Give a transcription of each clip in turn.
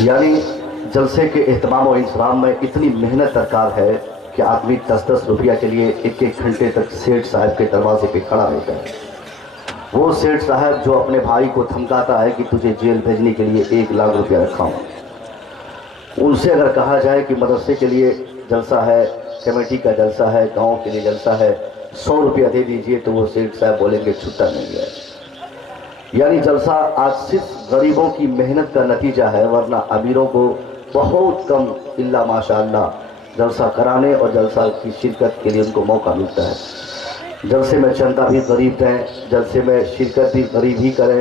یعنی جلسے کے اہتمام و انصرام میں اتنی محنت درکار ہے کہ آدمی 10-10 روپیہ کے لیے 1-1 گھنٹے تک سیٹھ صاحب کے دروازے پہ کھڑا رہتا ہے۔ وہ سیٹھ صاحب جو اپنے بھائی کو دھمکاتا ہے کہ تجھے جیل بھیجنے کے لیے 1 لاکھ روپیہ رکھا ہوں، ان سے اگر کہا جائے کہ مدرسے کے لیے جلسہ ہے، کمیٹی کا جلسہ ہے، گاؤں کے لیے جلسہ ہے، 100 روپیہ دے دیجئے، تو وہ سیٹھ صاحب بولیں گے چھٹا نہیں ہے۔ یعنی جلسہ آج صرف غریبوں کی محنت کا نتیجہ ہے، ورنہ امیروں کو بہت کم الا ماشاءاللہ جلسہ کرانے اور جلسہ کی شرکت کے لیے ان کو موقع ملتا ہے۔ جلسے میں چندہ بھی غریب دیں، جلسے میں شرکت بھی غریب ہی کریں،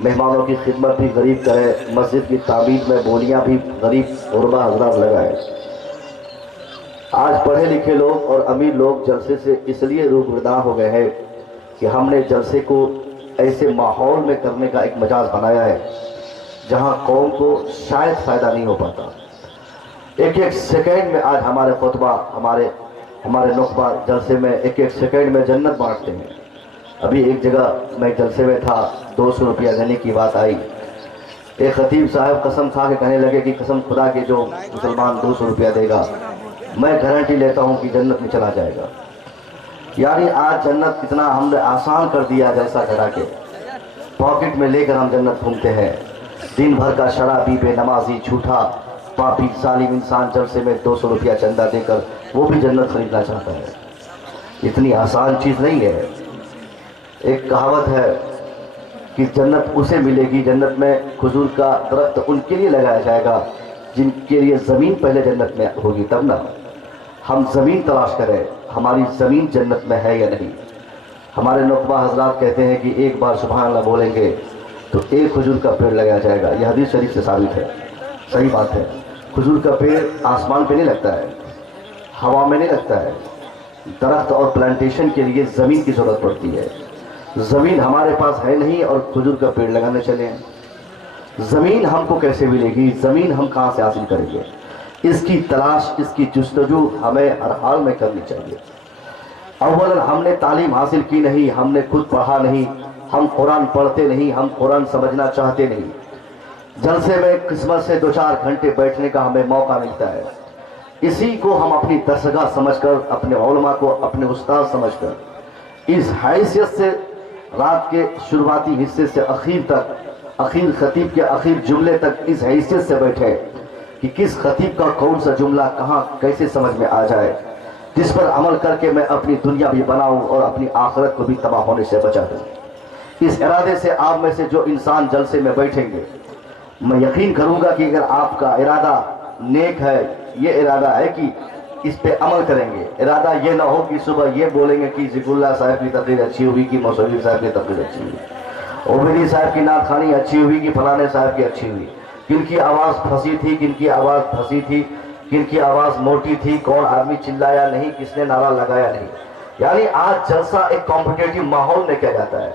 مہمانوں کی خدمت بھی غریب کریں، مسجد کی تعمیر میں بولیاں بھی غریب غربا حضرات لگائیں۔ آج پڑھے لکھے لوگ اور امیر لوگ جلسے سے اس لیے روبردار ہو گئے ہیں کہ ہم نے جلسے کو ایسے ماحول میں کرنے کا ایک مجاز بنایا ہے جہاں قوم کو شاید فائدہ نہیں ہو پاتا۔ ایک سیکنڈ میں آج ہمارے خطبہ، ہمارے نخبہ جلسے میں ایک سیکنڈ میں جنت بانٹتے ہیں۔ ابھی ایک جگہ میں جلسے میں تھا، 200 روپیہ دینے کی بات آئی، ایک خطیب صاحب قسم کھا کے کہنے لگے کہ قسم خدا کے جو مسلمان 200 روپیہ دے گا میں گارنٹی لیتا ہوں کہ جنت میں چلا جائے گا۔ یعنی آج جنت کتنا ہم نے آسان کر دیا، جلسہ کرا کے پاکٹ میں لے کر ہم جنت گھومتے ہیں۔ دن بھر کا شرابی، بے نمازی، جھوٹا، پاپی، ظالم انسان جلسے میں 200 روپیہ چندہ دے کر وہ بھی جنت خریدنا چاہتا ہے۔ اتنی آسان چیز نہیں ہے۔ ایک کہاوت ہے کہ جنت اسے ملے گی، جنت میں کھجور کا درخت ان کے لیے لگایا جائے گا جن کے لیے زمین پہلے جنت میں ہوگی، تب نہ ہم زمین تلاش کریں ہماری زمین جنت میں ہے یا نہیں۔ ہمارے نخبہ حضرات کہتے ہیں کہ ایک بار سبحان اللہ بولیں گے تو 1 کھجور کا پیڑ لگایا جائے گا۔ یہ حدیث شریف سے ثابت ہے، صحیح بات ہے۔ کھجور کا پیڑ آسمان پہ نہیں لگتا ہے، ہوا میں نہیں لگتا ہے۔ درخت اور پلانٹیشن کے لیے زمین کی ضرورت پڑتی ہے۔ زمین ہمارے پاس ہے نہیں اور کھجور کا پیڑ لگانے چلے ہیں۔ زمین ہم کو کیسے ملے گی؟ زمین ہم کہاں سے حاصل کریں گے؟ اس کی تلاش، اس کی جستجو ہمیں ہر حال میں کرنی چاہیے۔ اولا ہم نے تعلیم حاصل کی نہیں، ہم نے خود پڑھا نہیں، ہم قرآن پڑھتے نہیں، ہم قرآن سمجھنا چاہتے نہیں۔ جلسے میں قسمت سے 2-4 گھنٹے بیٹھنے کا ہمیں موقع ملتا ہے، اسی کو ہم اپنی درسگاہ سمجھ کر، اپنے علماء کو اپنے استاد سمجھ کر، اس حیثیت سے رات کے شروعاتی حصے سے اخیر تک، اخیر خطیب کے اخیر جملے تک اس حیثیت سے بیٹھے کہ کس خطیب کا کون سا جملہ کہاں کیسے سمجھ میں آ جائے، جس پر عمل کر کے میں اپنی دنیا بھی بناؤں اور اپنی آخرت کو بھی تباہ ہونے سے بچا دوں۔ اس ارادے سے آپ میں سے جو انسان جلسے میں بیٹھیں گے، میں یقین کروں گا کہ اگر آپ کا ارادہ نیک ہے، یہ ارادہ ہے کہ اس پہ عمل کریں گے، ارادہ یہ نہ ہو کہ صبح یہ بولیں گے کہ ذکر اللہ صاحب کی تقریر اچھی ہوئی، کہ موسوی صاحب کی تقریر اچھی ہوئی، عبیدی صاحب کی نعت خوانی اچھی ہوئی، کہ فلانے صاحب کی اچھی ہوئی، کن کی آواز پھنسی تھی، کن کی آواز پھنسی تھی، کن کی آواز موٹی تھی، کون آدمی چلایا نہیں، کس نے نعرہ لگایا نہیں۔ یعنی آج جلسہ ایک کمپٹیٹو ماحول میں کیا جاتا ہے۔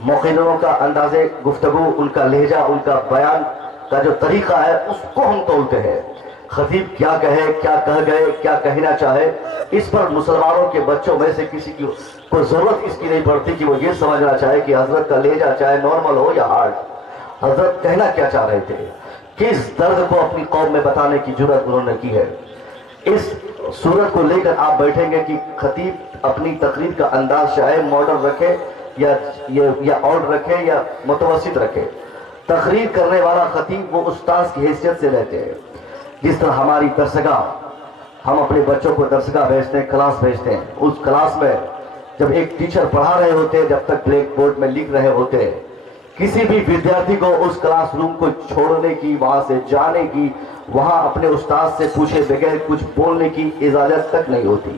موقعوں کا انداز گفتگو، ان کا لہجہ، ان کا بیان کا جو طریقہ ہے، اس کو ہم تولتے ہیں۔ خطیب کیا کہے، کیا کہہ گئے، کیا کہنا چاہے، اس پر مسلمانوں کے بچوں میں سے کسی کی کوئی ضرورت اس کی نہیں پڑتی کہ وہ یہ سمجھنا چاہے کہ حضرت کا لہجہ چاہے نارمل ہو یا ہارڈ، حضرت کہنا کیا چاہ رہے تھے، کس درد کو اپنی قوم میں بتانے کی جرات انہوں نے کی ہے۔ اس صورت کو لے کر آپ بیٹھیں گے کہ خطیب اپنی تقریر کا انداز چاہے ماڈرن رکھے یا آؤٹ رکھے یا متوسط رکھے، تقریر کرنے والا خطیب وہ استاذ کی حیثیت سے رہتے ہیں۔ جس طرح ہماری درسگاہ، ہم اپنے بچوں کو درسگاہ بھیجتے ہیں، کلاس بھیجتے ہیں، اس کلاس میں جب ایک ٹیچر پڑھا رہے ہوتے ہیں، جب تک بلیک بورڈ میں لکھ رہے ہوتے ہیں، کسی بھی ودیارتھی کو اس کلاس روم کو چھوڑنے کی، وہاں سے جانے کی، وہاں اپنے استاد سے پوچھے بغیر کچھ بولنے کی اجازت تک نہیں ہوتی۔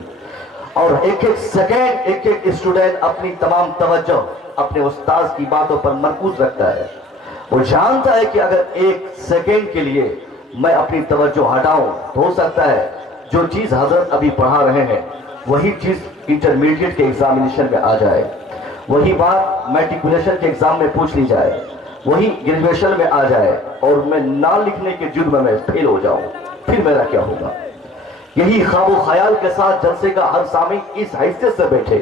اور ایک سیکنڈ ایک اسٹوڈنٹ اپنی تمام توجہ اپنے استاد کی باتوں پر مرکوز رکھتا ہے۔ وہ جانتا ہے کہ اگر 1 سیکنڈ کے لیے میں اپنی توجہ ہٹاؤں تو ہو سکتا ہے جو چیز حضرت ابھی پڑھا رہے ہیں وہی چیز انٹرمیڈیٹ کے ایگزامینیشن میں آ جائے، وہی بات میٹریکولیشن کے ایگزام میں پوچھ لی جائے، وہی گریجویشن میں آ جائے اور میں نہ لکھنے کے جرم میں فیل ہو جاؤں، پھر میرا کیا ہوگا؟ یہی خواب و خیال کے ساتھ جلسے کا ہر سامع اس حیثیت سے بیٹھے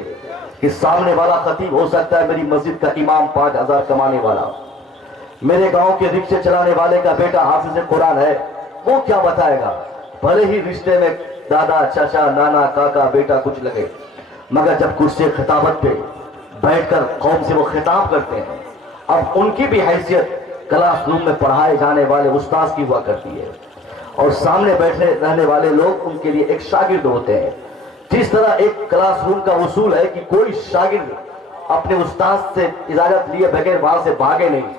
کہ سامنے والا خطیب ہو سکتا ہے میری مسجد کا امام 5000 کمانے والا، میرے گاؤں کے رکشے چلانے والے کا بیٹا حافظ قرآن ہے، وہ کیا بتائے گا؟ بھلے ہی رشتے میں دادا چچا نانا کاکا بیٹا کچھ لگے، مگر جب کرسی خطابت پہ بیٹھ کر قوم سے وہ خطاب کرتے ہیں، اب ان کی بھی حیثیت کلاس روم میں پڑھائے جانے والے استاذ کی ہوا کرتی ہے، اور سامنے بیٹھے رہنے والے لوگ ان کے لیے ایک شاگرد ہوتے ہیں۔ جس طرح ایک کلاس روم کا اصول ہے کہ کوئی شاگرد اپنے استاذ سے اجازت لیے بغیر وہاں سے بھاگے نہیں،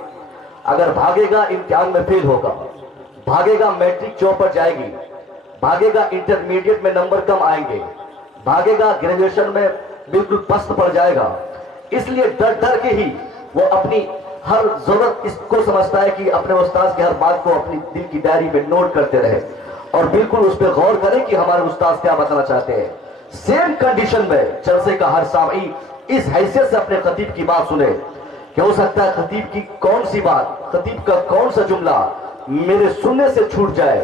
اگر بھاگے گا امتحان میں فیل ہوگا، بھاگے گا میٹرک چوپٹ جائے گی، بھاگے گا انٹرمیڈیٹ میں نمبر کم آئیں گے، بھاگے گا گریجویشن میں بالکل پست پڑ جائے گا۔ اس لیے ڈر ڈر کے ہی وہ اپنی ہر ضرورت اس کو سمجھتا ہے کہ اپنے استاذ کی ہر بات کو اپنی دل کی ڈائری میں نوٹ کرتے رہے اور بالکل اس پہ غور کریں کہ ہمارے استاذ کیا بتانا چاہتے ہیں۔ سیم کنڈیشن میں جلسے کا ہر سامعی اس حیثیت سے اپنے خطیب کی بات سنے کہ ہو سکتا ہے خطیب کی کون سی بات، خطیب کا کون سا جملہ میرے سننے سے چھوٹ جائے،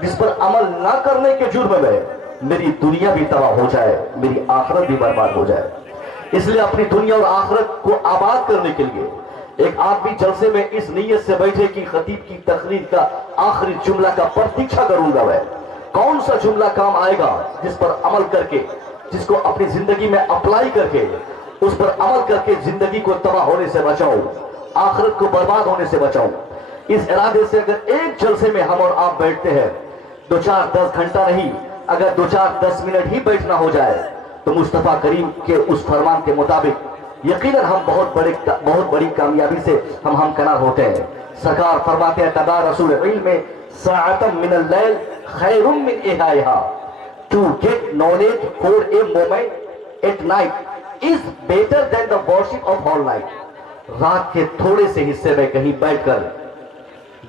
جس پر عمل نہ کرنے کے جرم میں میری دنیا بھی تباہ ہو جائے، میری آخرت بھی برباد ہو جائے۔ اس لیے اپنی دنیا اور آخرت کو آباد کرنے کے لیے ایک آدمی جلسے میں اس نیت سے بیٹھے کہ خطیب کی تقریر کا آخری جملہ کا پرتیکشا کروں گا، میں کون سا جملہ کام آئے گا جس پر عمل کر کے، جس کو اپنی زندگی میں اپلائی کر کے، اس پر عمل کر کے زندگی کو تباہ ہونے سے بچاؤں، آخرت کو برباد ہونے سے بچاؤں۔ اس ارادے سے اگر ایک جلسے میں ہم اور آپ بیٹھتے ہیں، 2-4-10 گھنٹہ نہیں، اگر 2-4-10 منٹ ہی بیٹھنا ہو جائے تو مصطفیٰ کریم کے اس فرمان کے مطابق یقیناً ہم بہت بڑی کامیابی سے ہم ہمکنار ہوتے ہیں۔ سرکار فرماتے ہیں تدارسوا العلم ساعة من اللیل خیر من احیائها، to get knowledge for a moment at night is better than the worship of all night۔ رات کے تھوڑے سے حصے میں کہیں بیٹھ کر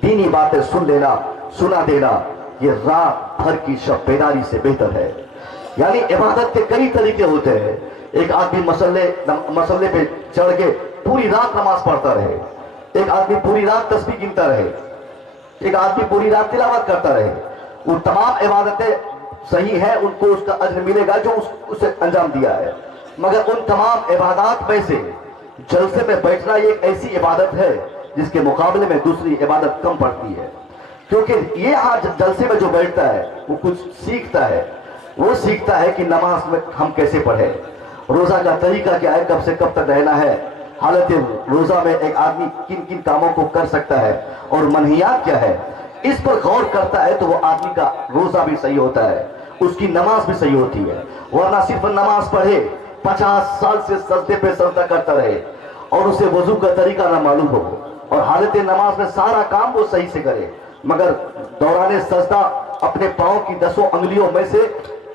دینی باتیں سن لینا، سنا دینا، یہ رات بھر کی شب بیداری سے بہتر ہے۔ یعنی عبادت کے کئی طریقے ہوتے ہیں۔ ایک آدمی مسلے پہ چڑھ کے پوری رات نماز پڑھتا رہے، ایک آدمی پوری رات تسبیح گنتا رہے، ایک آدمی پوری رات تلاوت کرتا رہے۔ وہ تمام عبادتیں صحیح ہیں، ان کو اس کا اجر ملے گا جو اسے انجام دیا ہے، مگر ان تمام عبادات میں سے جلسے میں بیٹھنا ایک ایسی عبادت ہے جس کے مقابلے میں دوسری عبادت کم پڑتی ہے، کیونکہ یہ آج جلسے میں جو بیٹھتا ہے وہ کچھ سیکھتا ہے، وہ سیکھتا ہے کہ نماز میں ہم کیسے پڑھیں، روزہ کا طریقہ کیا ہے، کب سے کب تک رہنا ہے، حالت روزہ میں ایک آدمی کن کن کاموں کو کر سکتا ہے اور منہیات کیا ہے، اس پر غور کرتا ہے تو وہ آدمی کا روزہ بھی صحیح ہوتا ہے، اس کی نماز بھی صحیح ہوتی ہے۔ ورنہ صرف نماز پڑھے 50 سال سے سجدے پہ سجدہ کرتا رہے اور اسے وضو کا طریقہ نہ معلوم ہو اور حالت نماز میں سارا کام وہ صحیح سے کرے، مگر دوران سجدہ اپنے پاؤں کی 10 انگلیوں میں سے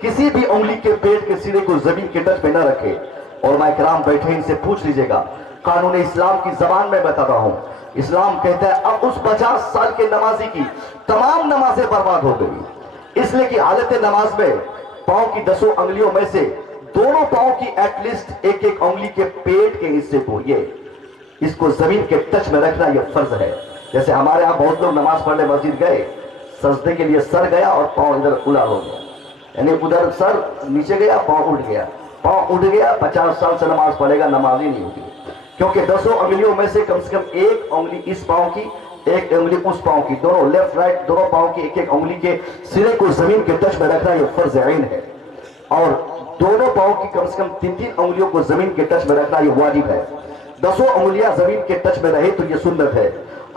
کسی بھی انگلی کے پیٹ کے سرے کو زمین کے ٹچ میں نہ رکھے۔ علماء کرام بیٹھے ان سے پوچھ لیجئے گا، قانون اسلام کی زبان میں بتا رہا ہوں، اسلام کہتا ہے اب اس 50 سال کے نمازی کی تمام نمازیں برباد ہو گئی، اس لیے کہ حالت نماز میں پاؤں کی 10 انگلیوں میں سے دونوں پاؤں کی ایٹ لیسٹ ایک ایک انگلی کے پیٹ کے حصے کو اس کو زمین کے ٹچ میں رکھنا یہ فرض ہے۔ جیسے ہمارے ہاں بہت لوگ نماز پڑھنے مسجد گئے، سجدے کے لیے سر گیا اور پاؤں ادھر کھلا ہو گیا، یعنی ادھر سر نیچے گیا، پاؤں اٹھ گیا، پاؤں اٹھ گیا، 50 سال سے نماز پڑھے گا، نماز ہی نہیں ہوگی، کیونکہ 10 انگلیوں میں سے کم ایک انگلی اس پاؤں کی، ایک انگلی اس پاؤں کی، دونوں لیفٹ رائٹ دونوں پاؤں کی ایک ایک انگلی کے سرے کو زمین کے ٹچ میں رکھنا یہ فرض عین ہے، اور دونوں پاؤں کی کم سے کم 3 انگلیوں کو زمین کے ٹچ میں رکھنا یہ واجب ہے۔ 10 انگلیاں زمین کے ٹچ میں رہے تو یہ سنت ہے۔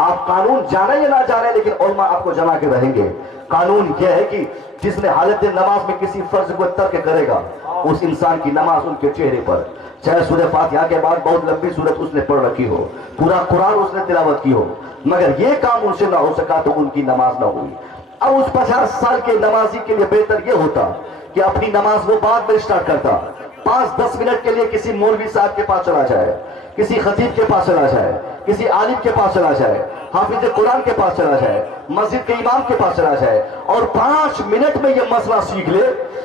آپ قانون جانے یا نہ جانے لیکن علماء آپ کو جنا کے رہیں گے، قانون یہ ہے کہ جس نے حالت نماز میں کسی فرض کو ترک کرے گا اس انسان کی نماز ان کے چہرے پر، چاہے سورہ فاتحہ کے بعد بہت لمبی سورت اس نے پڑھ رکھی ہو، پورا قرآن اس نے تلاوت کی ہو، مگر یہ کام ان سے نہ ہو سکا تو ان کی نماز نہ ہوئی۔ اب اس 50 سال کے نمازی کے لیے بہتر یہ ہوتا کہ اپنی نماز وہ بعد میں اسٹارٹ کرتا، 5-10 منٹ کے لیے کسی مولوی صاحب کے پاس چلا جائے، کسی خطیب کے پاس چلا جائے، کسی عالم کے پاس چلا جائے، حافظ قرآن کے پاس چلا جائے، مسجد کے امام کے پاس چلا جائے اور 5 منٹ میں یہ مسئلہ سیکھ لے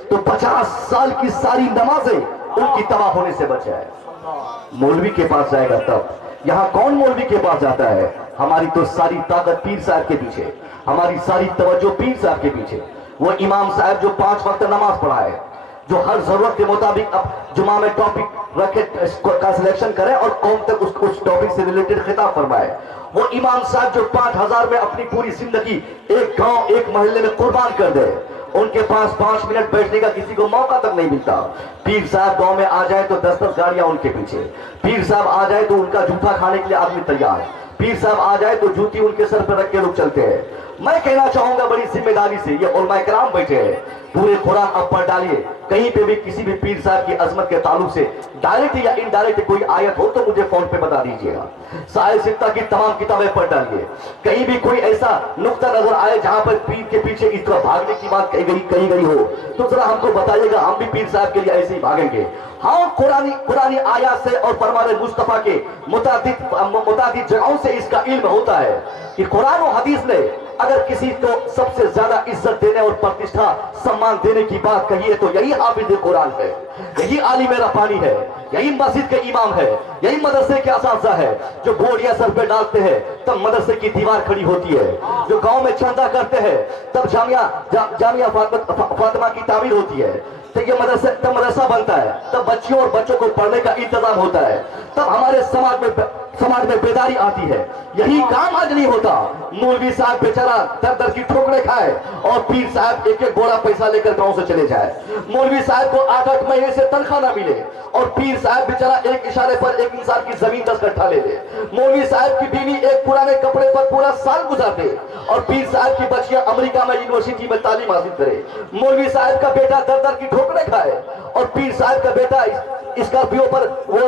تو 50 سال کی ساری نمازیں ان کی تباہ ہونے سے بچ جائے۔ مولوی کے پاس جائے گا تب، یہاں کون مولوی کے پاس جاتا ہے؟ ہماری تو ساری طاقت پیر صاحب کے پیچھے، ہماری ساری توجہ پیر صاحب کے پیچھے، وہ امام صاحب جو 5 وقت نماز پڑھائے، जो हर जरूरत के मुताबिक अब जुमा में टॉपिक रखे का सिलेक्शन करे और कौम तक उस टॉपिक से रिलेटेड खिताब फरमाए। वो इमाम साहब जो 5000 में अपनी पूरी जिंदगी एक गांव एक मोहल्ले में कुर्बान कर दे, उनके पास 5 मिनट बैठने का किसी को मौका तक नहीं मिलता। पीर साहब गांव में आ जाए तो 10-10 गाड़ियां उनके पीछे, पीर साहब आ जाए तो उनका जूठा खाने के लिए आदमी तैयार, पीर साहब आ जाए तो जूती उनके सर पर रख के लोग चलते हैं। मैं कहना चाहूंगा बड़ी जिम्मेदारी से, ये उलमा किराम बैठे हैं, पूरे कुरान अब पढ़ डालिए, कहीं पे भी किसी भी पीर साहब की अजमत के ताल्लुक से डायरेक्ट या इनडायरेक्ट कोई आयत हो तो मुझे फोन पे बता दीजिएगा। साहिर सित्ता की तमाम किताबें पढ़ डालिए, कहीं भी कोई ऐसा नुक्ता नजर आए जहां पर पीर के पीछे इस तरह भागने की बात कही गई हो तो जरा हमको बताइएगा, हम भी पीर साहब के लिए ऐसे ही भागेंगे। हाँ, कुरानी आयत से और फरमान मुस्तफा के मुतादिद जगहों से इसका इल्म होता है कि कुरान और हदीस ने अगर किसी को सबसे ज्यादा इज्जत देने और प्रतिष्ठा सम्मान देने की बात कही है तो यही हाफिज कुरान है, यही आलिम रब्बानी है, यही मस्जिद के इमाम है, यही मदरसे के असातिज़ा है। जो बोर्डिया सर पे डालते हैं तब मदरसे की दीवार खड़ी होती है, जो गांव में चंदा करते हैं तब जामिया फातिमा की तामीर होती है, तो ये मदरसा बनता है, तब बच्चियों और बच्चों को पढ़ने का इंतजाम होता है, तब हमारे समाज में बेदारी आती है। यही काम आज नहीं होता। मौलवी साहब बेचारा दर दर की ठोकरे खाए और पीर साहब एक एक बोरा पैसा लेकर गांव से चले जाए, मौलवी साहब को 8-8 महीने से तनख्वाह ना मिले और पीर साहब बेचारा एक इशारे पर एक इंसान की जमीन 10 कट्ठा ले ले, मौलवी साहब की बीवी एक पुराने कपड़े पर पूरा साल गुजार दे और पीर साहब की बच्चियां अमेरिका में यूनिवर्सिटी में तालीम हासिल करे, मौलवी साहब का बेटा दर दर की ठोकरे खाए और पीर साहब का बेटा स्कॉर्पियो पर वो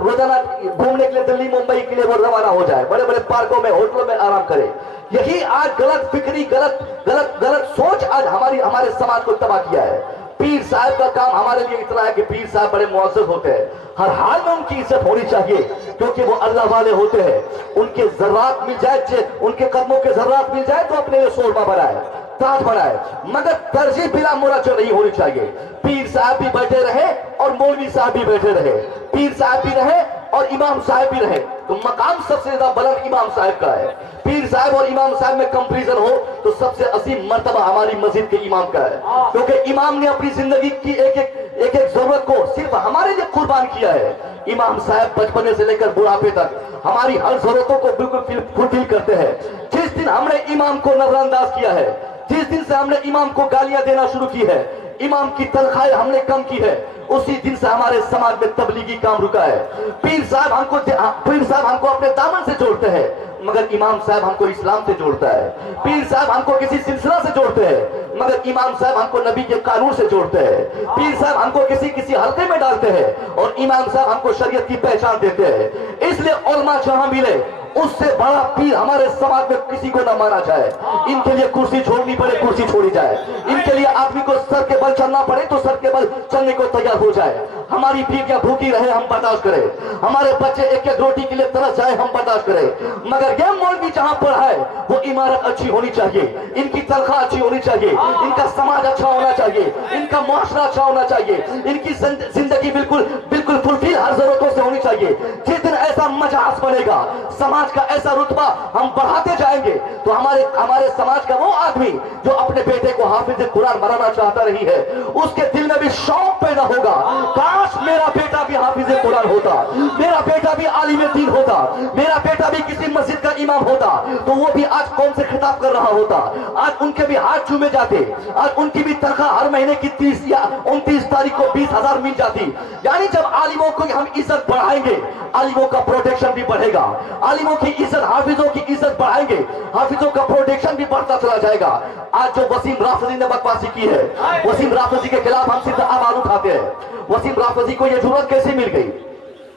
रोजाना घूमने के लिए दिल्ली मुंबई के लिए वो रवाना हो जाए, बड़े बड़े पार्कों में होटलों में आराम करे। यही आज गलत फिक्री गलत सोच आज हमारे समाज को तबाह किया है। पीर साहब का काम हमारे लिए इतना है कि पीर साहब बड़े मुअज़्ज़ज़ होते हैं, हर हाल में उनकी इज्जत होनी चाहिए क्योंकि वो अल्लाह वाले होते हैं। उनके ज़र्रात मिल जाए, उनके कदमों के ज़र्रात मिल जाए तो अपने लिए शोरमा बनाए, ताज बनाए, मगर तरजीह बिला मुराद नहीं होनी चाहिए। पीर साहब भी बैठे रहे और मौलवी साहब भी बैठे रहे, पीर साहब भी रहे और इमाम साहब भी रहे, तो मकाम सबसे ज्यादा बुलंद इमाम साहब का है। पीर साहब और इमाम साहब में कंपैरिजन हो तो सबसे असीम मर्तबा हमारी मस्जिद के इमाम का है, क्योंकि इमाम ने अपनी जिंदगी की एक जरूरत को सिर्फ हमारे लिए कुर्बान किया है। इमाम साहब बचपने से लेकर बुढ़ापे तक हमारी हर जरूरतों को बिल्कुल फुलफिल करते हैं। जिस दिन हमने इमाम को नजरअंदाज किया है, जिस दिन से हमने इमाम को गालियां देना शुरू की है, इमाम की तनख्वाहें हमने कम की है, उसी दिन से हमारे समाज में तबलीगी काम रुका है। पीर साहब हमको अपने दामन से जोड़ते हैं, मगर इमाम साहब हमको इस्लाम से जोड़ता है। पीर साहब हमको किसी सिलसिला से जोड़ते हैं, मगर इमाम साहब हमको नबी के कानून से जोड़ते हैं। पीर साहब हमको किसी हल्के में डालते हैं और इमाम साहब हमको शरीयत की पहचान देते हैं। इसलिए उलमा जहां मिले उससे बड़ा पीर हमारे समाज में किसी को न माना जाए। इनके लिए कुर्सी छोड़नी पड़े कुर्सी छोड़ी जाए, इनके लिए आदमी को सर के बल चलना पड़े तो सर के बल चलने को तैयार हो जाए। हमारी बीवियां भूखी रहे हम बर्दाश्त करें, हमारे बच्चे एक एक रोटी के लिए तरस जाए हम बर्दाश्त करें, मगर यह मौलवी जहां पर है वो इमारत अच्छी होनी चाहिए, इनकी तनख्वाह अच्छी होनी चाहिए, इनका समाज अच्छा होना चाहिए, इनका मुआशरा अच्छा होना चाहिए, इनकी जिंदगी बिल्कुल फुलफिल हर जरूरतों से होनी चाहिए। जिस दिन ऐसा मजहास बनेगा, समाज का ऐसा रुतबा हम बढ़ाते जाएंगे तो हमारे समाज का वो आदमी जो अपने बेटे को हाफिज कुरान बनाना चाहता रही है, उसके दिल में भी शौक पैदा होगा, काश मेरा बेटा भी हाफिज कुरान होता, मेरा बेटा भी आलिम दीन होता, मेरा बेटा भी किसी मस्जिद का इमाम होता, तो वो भी आज कौम से खिताब कर रहा होता, आज उनके भी हाथ चूमे जाते, आज उनकी भी तनख्वाह हर महीने की 30 या 29 तारीख को 20,000 मिल जाती। यानी जब आलिमों को हम इज्जत बढ़ाएंगे, आलिमों का प्रोटेक्शन भी बढ़ेगा, आलिमों की इज्जत, हाफिजों की इज्जत बढ़ाएंगे, हाफिजों का प्रोटेक्शन भी बढ़ता चला जाएगा। आज जो वसीम राफजी ने बकवासी की है, वसीम राफजी के खिलाफ हम सिर्फ आवाज उठाते हैं। वसीम राफजी को यह जरूरत कैसे मिल गई,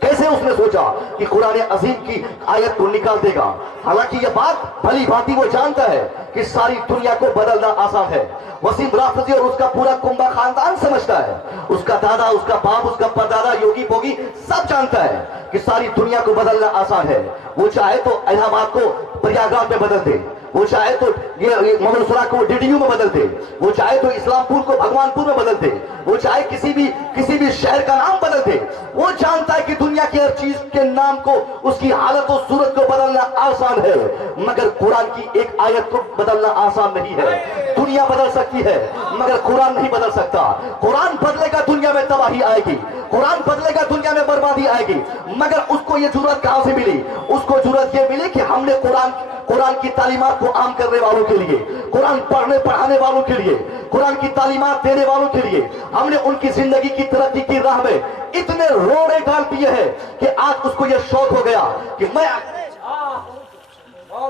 कैसे उसने सोचा कि कुरान अजीम की आयत को निकाल देगा? हालांकि यह बात भली भांति वो जानता है कि सारी दुनिया को बदलना आसान है। वसीम राफजी और उसका पूरा कुंबा खानदान समझता है, उसका दादा, उसका बाप, उसका परदादा, योगी पोगी सब जानता है कि सारी दुनिया को बदलना आसान है। वो चाहे तो इलाहाबाद को प्रयागराज में बदल दे, वो चाहे तो ये मोगलसराय को डीडीयू में बदल दे, वो चाहे तो इस्लामपुर को भगवानपुर में बदल दे, वो चाहे किसी भी शहर का नाम बदल दे। वो जानता है कि दुनिया की हर चीज के नाम को, उसकी हालत और सूरत को बदलना आसान है, मगर कुरान की एक आयत को बदलना आसान नहीं है। दुनिया बदल सकती है मगर कुरान नहीं बदल सकता। कुरान बदलेगा दुनिया में तबाही आएगी, कुरान बदलेगा दुनिया में बर्बादी आएगी, मगर उसको ये जरूरत कहां से मिली? उसको जरूरत ये मिली कि हमने कुरान की तालीमात को आम करने वालों के लिए, कुरान पढ़ने पढ़ाने वालों के लिए, कुरान की तालीमात देने वालों के लिए हमने उनकी जिंदगी की तरक्की की राह में इतने रोड़े डाल दिए हैं कि आज उसको यह शौक हो गया कि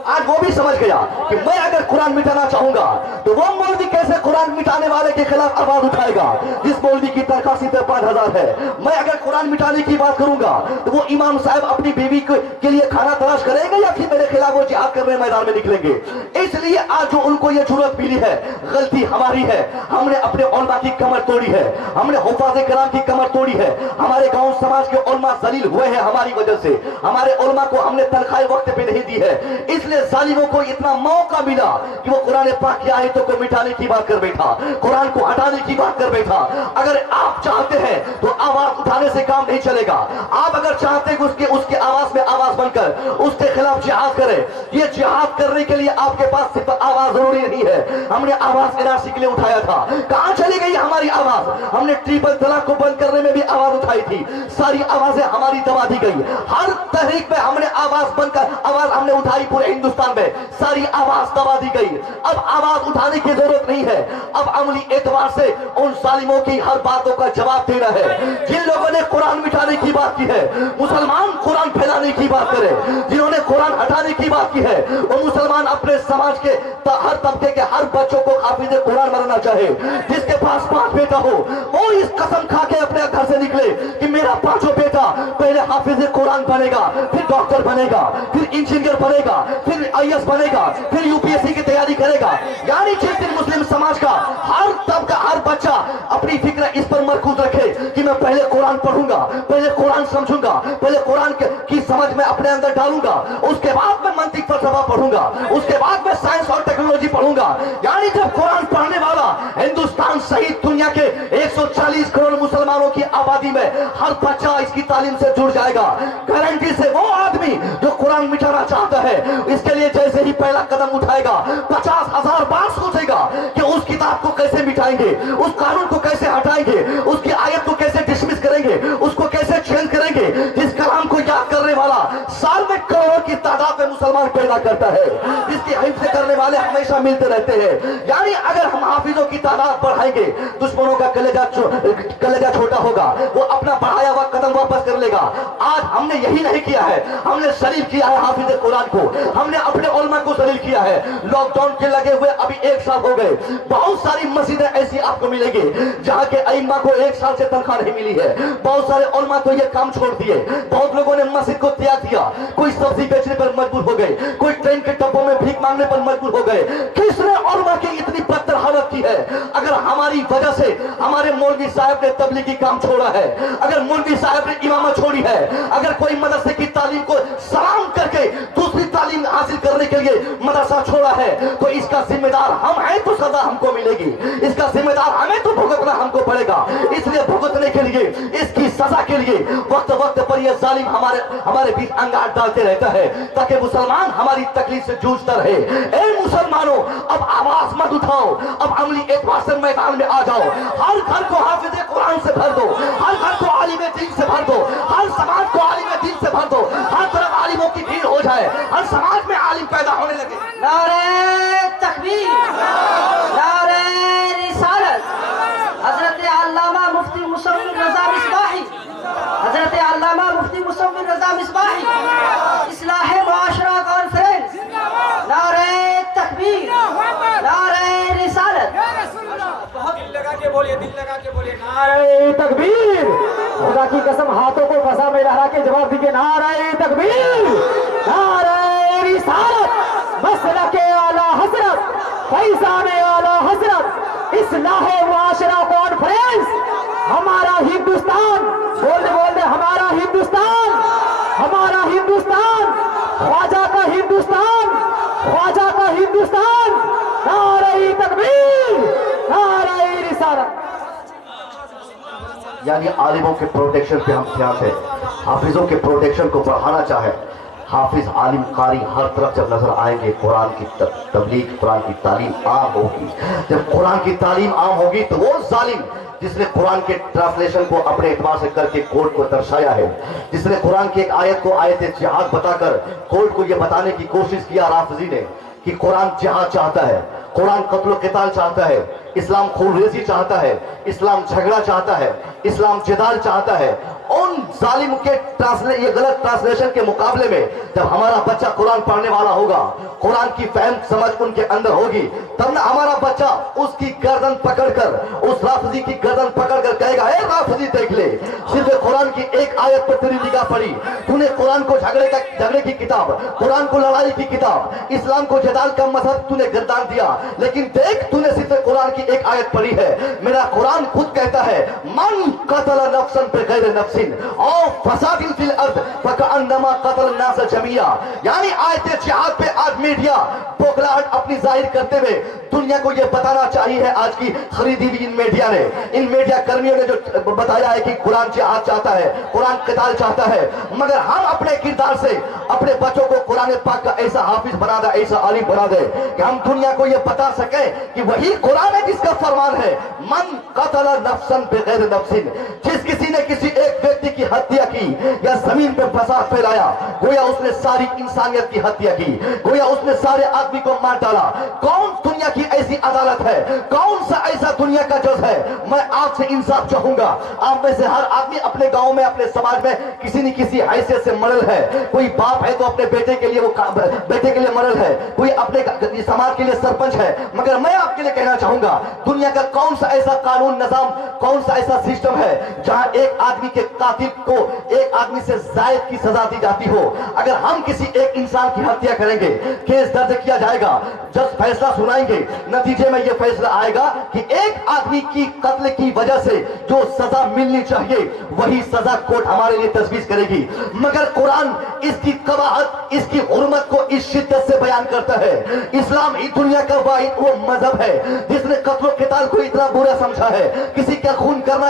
आज वो भी समझ गया कि मैं अगर कुरान मिटाना चाहूंगा तो वो मौलवी कैसे कुरान मिटाने वाले के खिलाफ आवाज उठाएगा जिस मौलवी की तनख्वाह सिर्फ 5,000 है। मैं अगर कुरान मिटाने की बात करूंगा तो वो इमाम साहब अपनी बीवी के लिए खाना तलाश करेंगे या फिर मेरे खिलाफ वो जिहाद करने मैदान में निकलेंगे। इसलिए आज जो उनको ये जरूरत मिली है, गलती हमारी है। हमने अपने उलमा की कमर तोड़ी है, हमने हुफ़ाज़े किराम की कमर तोड़ी है। हमारे गांव समाज के उलमा जलील हुए हैं हमारी वजह से। हमारे उलमा को हमने तनख्वाह वक्त पे नहीं दी है, इसलिए जालिमों को इतना मौका मिला कि वो कुरान पाक की आयतों को मिटाने की बात कर बैठा, कुरान को हटाने की बात कर बैठा। अगर आप चाहते हैं तो आवाज उठाने से काम नहीं चलेगा। आप अगर चाहते हैं कि उसके आवाज में आवाज बनकर उसके खिलाफ जिहाद करें, ये जिहाद करने के लिए आपके पास सिर्फ आवाज जरूरी नहीं है। हमने आवाज एनआरसी के लिए उठाया था, कहां चली गई हमारी आवाज? हमने ट्रिपल तलाक को बंद करने में भी आवाज उठाई थी, सारी आवाजें हमारी दबा दी गई। हर तहरीक में हमने आवाज बनकर आवाज हमने उठाई, पूरे हिंदुस्तान में सारी आवाज दबा दी गई। अब आवाज उठाने की जरूरत नहीं है, अब अमली एतबार से उन जालिमों की हर बातों का जवाब देना है। जिन लोगों ने कुरान मिटाने की बात की है, मुसलमान कुरान फैलाने की बात करें। जिन्होंने कुरान हटाने की बात की है वो मुसलमान अपने समाज के हर तबके के हर बच्चों को हाफिज कुरान बनाना चाहे। जिसके पास 5 बेटा हो वो इस कसम खा के अपने घर से निकले कि मेरा 5 बेटा पहले हाफिज कुरान बनेगा, फिर डॉक्टर बनेगा, फिर इंजीनियर बनेगा, फिर आईएएस बनेगा, फिर यूपीएससी की तैयारी करेगा। यानी जिस दिन मुस्लिम समाज का हर तबका, हर बच्चा अपनी फिक्र इस पर मरकूज रखे कि मैं पहले कुरान पढ़ूंगा, पहले कुरान समझूंगा, पहले कुरान की समझ में अपने अंदर डालूंगा, उसके बाद मैं मंतिक फलसफा पढ़ूंगा, उसके बाद मैं साइंस और टेक्नोलॉजी पढ़ूंगा। यानी जब कुरान पढ़ने वाला हिंदुस्तान सहित दुनिया के 140 करोड़ मुसलमानों की आबादी में हर बच्चा इसकी तालीम से जुड़ जाएगा, गारंटी से वो आदमी जो कुरान मिटाना चाहता है इसके लिए जैसे ही पहला कदम उठाएगा 50,000 बार सोचेगा कि उस किताब को कैसे मिटाएंगे, उस कानून को कैसे हटाएंगे, उसकी आयत को कैसे डिसमिस करेंगे, उसको कैसे चेंज करेंगे। जिस कलाम को याद करने वाला साल में करोड़ों की तादाद में मुसलमान पैदा करता है, जिसकी हिफ्ज़ करने वाले हमेशा मिलते रहते हैं। यानी अगर हम हाफिजों की तादाद बढ़ाएंगे, दुश्मनों का कलेजा छोटा होगा, वो अपना बढ़ाया हुआ कदम वापस कर लेगा। आज हमने यही नहीं किया है, हमने शरीफ किया है हाफिज कुरान को, हमने अपने उलमा को शरीफ किया है। लॉकडाउन के लगे हुए अभी 1 साल हो गए, बहुत सारी मस्जिदें ऐसी आपको मिलेंगी जहां के अइम्मा को 1 साल से तनख्वाह नहीं मिली है। बहुत सारे उलमा तो ये काम छोड़ दिए, बहुत लोगों ने मस्जिद को त्याग दिया, कोई सब्जी बेचने पर मजबूर हो गए, कोई ट्रेन के डब्बों में भीख मांगने पर मजबूर हो गए। किसने उलमा की इतनी बदतर हालत की है? अगर हमारी वजह से हमारे मौलवी साहब ने तबलीगी काम छोड़ा है, अगर मौलवी साहब ने इमामत छोड़ी है, अगर कोई मदरसे की तालीम को सलाम करके दूसरी तालीम हासिल करने के लिए मदरसा छोड़ा है, तो इसका जिम्मेदार हम हैं तो सजा हमको मिलेगी, इसका जिम्मेदार हमें तो भुगतना हमको पड़ेगा। इसलिए भुगतने के लिए, इसकी सजा के लिए वक्त वक्त पर यह जालिम हमारे बीच अंगार डालते रहता है ताकि मुसलमान हमारी तकलीफ से जूझता रहे। ए मुसलमानों, अब आवाज मत उठाओ, अब अमली एतबार से मैदान में आ जाओ। हर घर को हाफिज कुरान से भर दो, हर घर को आलिम दीन से भर दो, हर समाज को आलिम दीन से भर दो, हर तरफ आलिमों की भीड़ हो जाए, हर समाज में आलिम पैदा होने लगे। नारे तकबीर, नारे रिसालत। हजरत अल्लामा मुफ्ती मुसव्विर रजा मिसबाही, हजरत अल्लामा मुफ्ती मुसव्विर रजा मिसबाही, इस्लाह मुआशरा कॉन्फ्रेंस। नारे तकबीर, नारे रिसालत। बहुत दिल लगा के बोलिए, दिल लगा के बोलिए, नारे तकबीर। खुदा की कसम हाथों को फंसा में लहरा के जवाब दीजिए, नारे तकबीर, नारे रिसालत। मसलके आला हजरत, फैज़ाने आला हजरत, इस्लाह मुआशरा कॉन्फ्रेंस। हमारा हिंदुस्तान, बोलते बोलते हमारा हिंदुस्तान, हमारा हिंदुस्तान, ख्वाजा का हिंदुस्तान, ख्वाजा का हिंदुस्तान, नारे तकबीर, नारे रिसालत। यानी आलिमों के प्रोटेक्शन पे हम ध्यान दें, हाफिजों के प्रोटेक्शन को बढ़ाना चाहे। हाफिज आलिम कारी हर तरफ जब नजर आएंगे, कुरान की तबलीग, कुरान की तालीम आम होगी। जब कुरान की तालीम आम होगी तो वो जालिम जिसने कुरान के ट्रांसलेशन को अपने एतबार से करके कोर्ट को दर्शाया है, जिसने कुरान की एक आयत को आयत जिहाद बताकर कोर्ट को यह बताने की कोशिश किया राफिजी ने कि कुरान जिहाद चाहता है, कुरान कत्ल क़िताल चाहता है, इस्लाम खूनरेजी चाहता है, इस्लाम झगड़ा चाहता है, इस्लाम जिदाल चाहता है, उन जालिम के ये गलत ट्रांसलेशन के मुकाबले में जब हमारा बच्चा कुरान पढ़ने वाला होगा, कुरान की फहम समझ उनके अंदर होगी, तब ना हमारा बच्चा उसकी गर्दन पकड़कर, उस राफिजी की गर्दन पकड़कर कहेगा, हे राफिजी देख ले, सिर्फ कुरान की एक आयत पर तेरी निगाह पड़ी, तूने कुरान को झगड़े की किताब, कुरान को लड़ाई की किताब, इस्लाम को जिदाल का मजहब तूने गर्दान दिया, लेकिन देख तूने सिर्फ कुरान की एक आयत पढ़ी है। मेरा कुरान खुद कहता है, मन कतल नफ्सन बगैर नफ्सिन और फसादिन फिल अर्द फकअन्नमा कतल नास जमिया। यानी आयत जिहाद पे आज मीडिया पोखलाहट अपनी जाहिर करते हुए दुनिया को यह बताना चाहिए है, आज की खरीदी हुई इन मीडिया ने, इन मीडिया कर्मियों ने जो बताया है कि कुरान जिहाद चाहता है, कुरान क़िताल चाहता है, मगर हम अपने किरदार से अपने बच्चों को कुरान पाक का ऐसा हाफिज बना दे, ऐसा आलिम बना दे कि हम दुनिया को यह बता सके कि वही कुरान है जिसका फरमान है, मन कतल नफ्सन बगैर नफ्सिन, जिस किसी ने किसी एक व्यक्ति की हत्या की या जमीन पर फसाद फैलाया, गोया उसने सारी इंसानियत की हत्या की, गोया उसने सारे आदमी को मार डाला। कौन दुनिया की ऐसी अदालत है, कौन सा ऐसा दुनिया का जज है? मैं आपसे इंसाफ चाहूंगा, आप में से हर आदमी अपने गांव में, अपने समाज में किसी न किसी हैसियत से मरल है। कोई बाप है तो अपने बेटे के लिए बेटे के लिए मरल है, कोई अपने समाज के लिए सरपंच है। मगर मैं आपके लिए कहना चाहूंगा, दुनिया का कौन सा ऐसा कानून निजाम, कौन सा ऐसा सिस्टम है जहां एक आदमी के कातिल को एक आदमी से जायद की सजा दी जाती हो? अगर हम किसी एक इंसान की हत्या करेंगे, केस दर्ज किया जाएगा, जज फैसला सुनाएंगे, नतीजे में यह फैसला आएगा कि एक आदमी की कत्ल की वजह से जो सजा मिलनी चाहिए वही सजा कोर्ट हमारे लिए तजवीज करेगी। मगर कुरान इसकी कबाहत, इसकी हुर्मत को इस शिद्दत से बयान करता है। इस्लाम ही दुनिया का वाहिद वो मजहब है जिसने कत्ल क़िताल को इतना बुरा समझा है, किसी का खून करना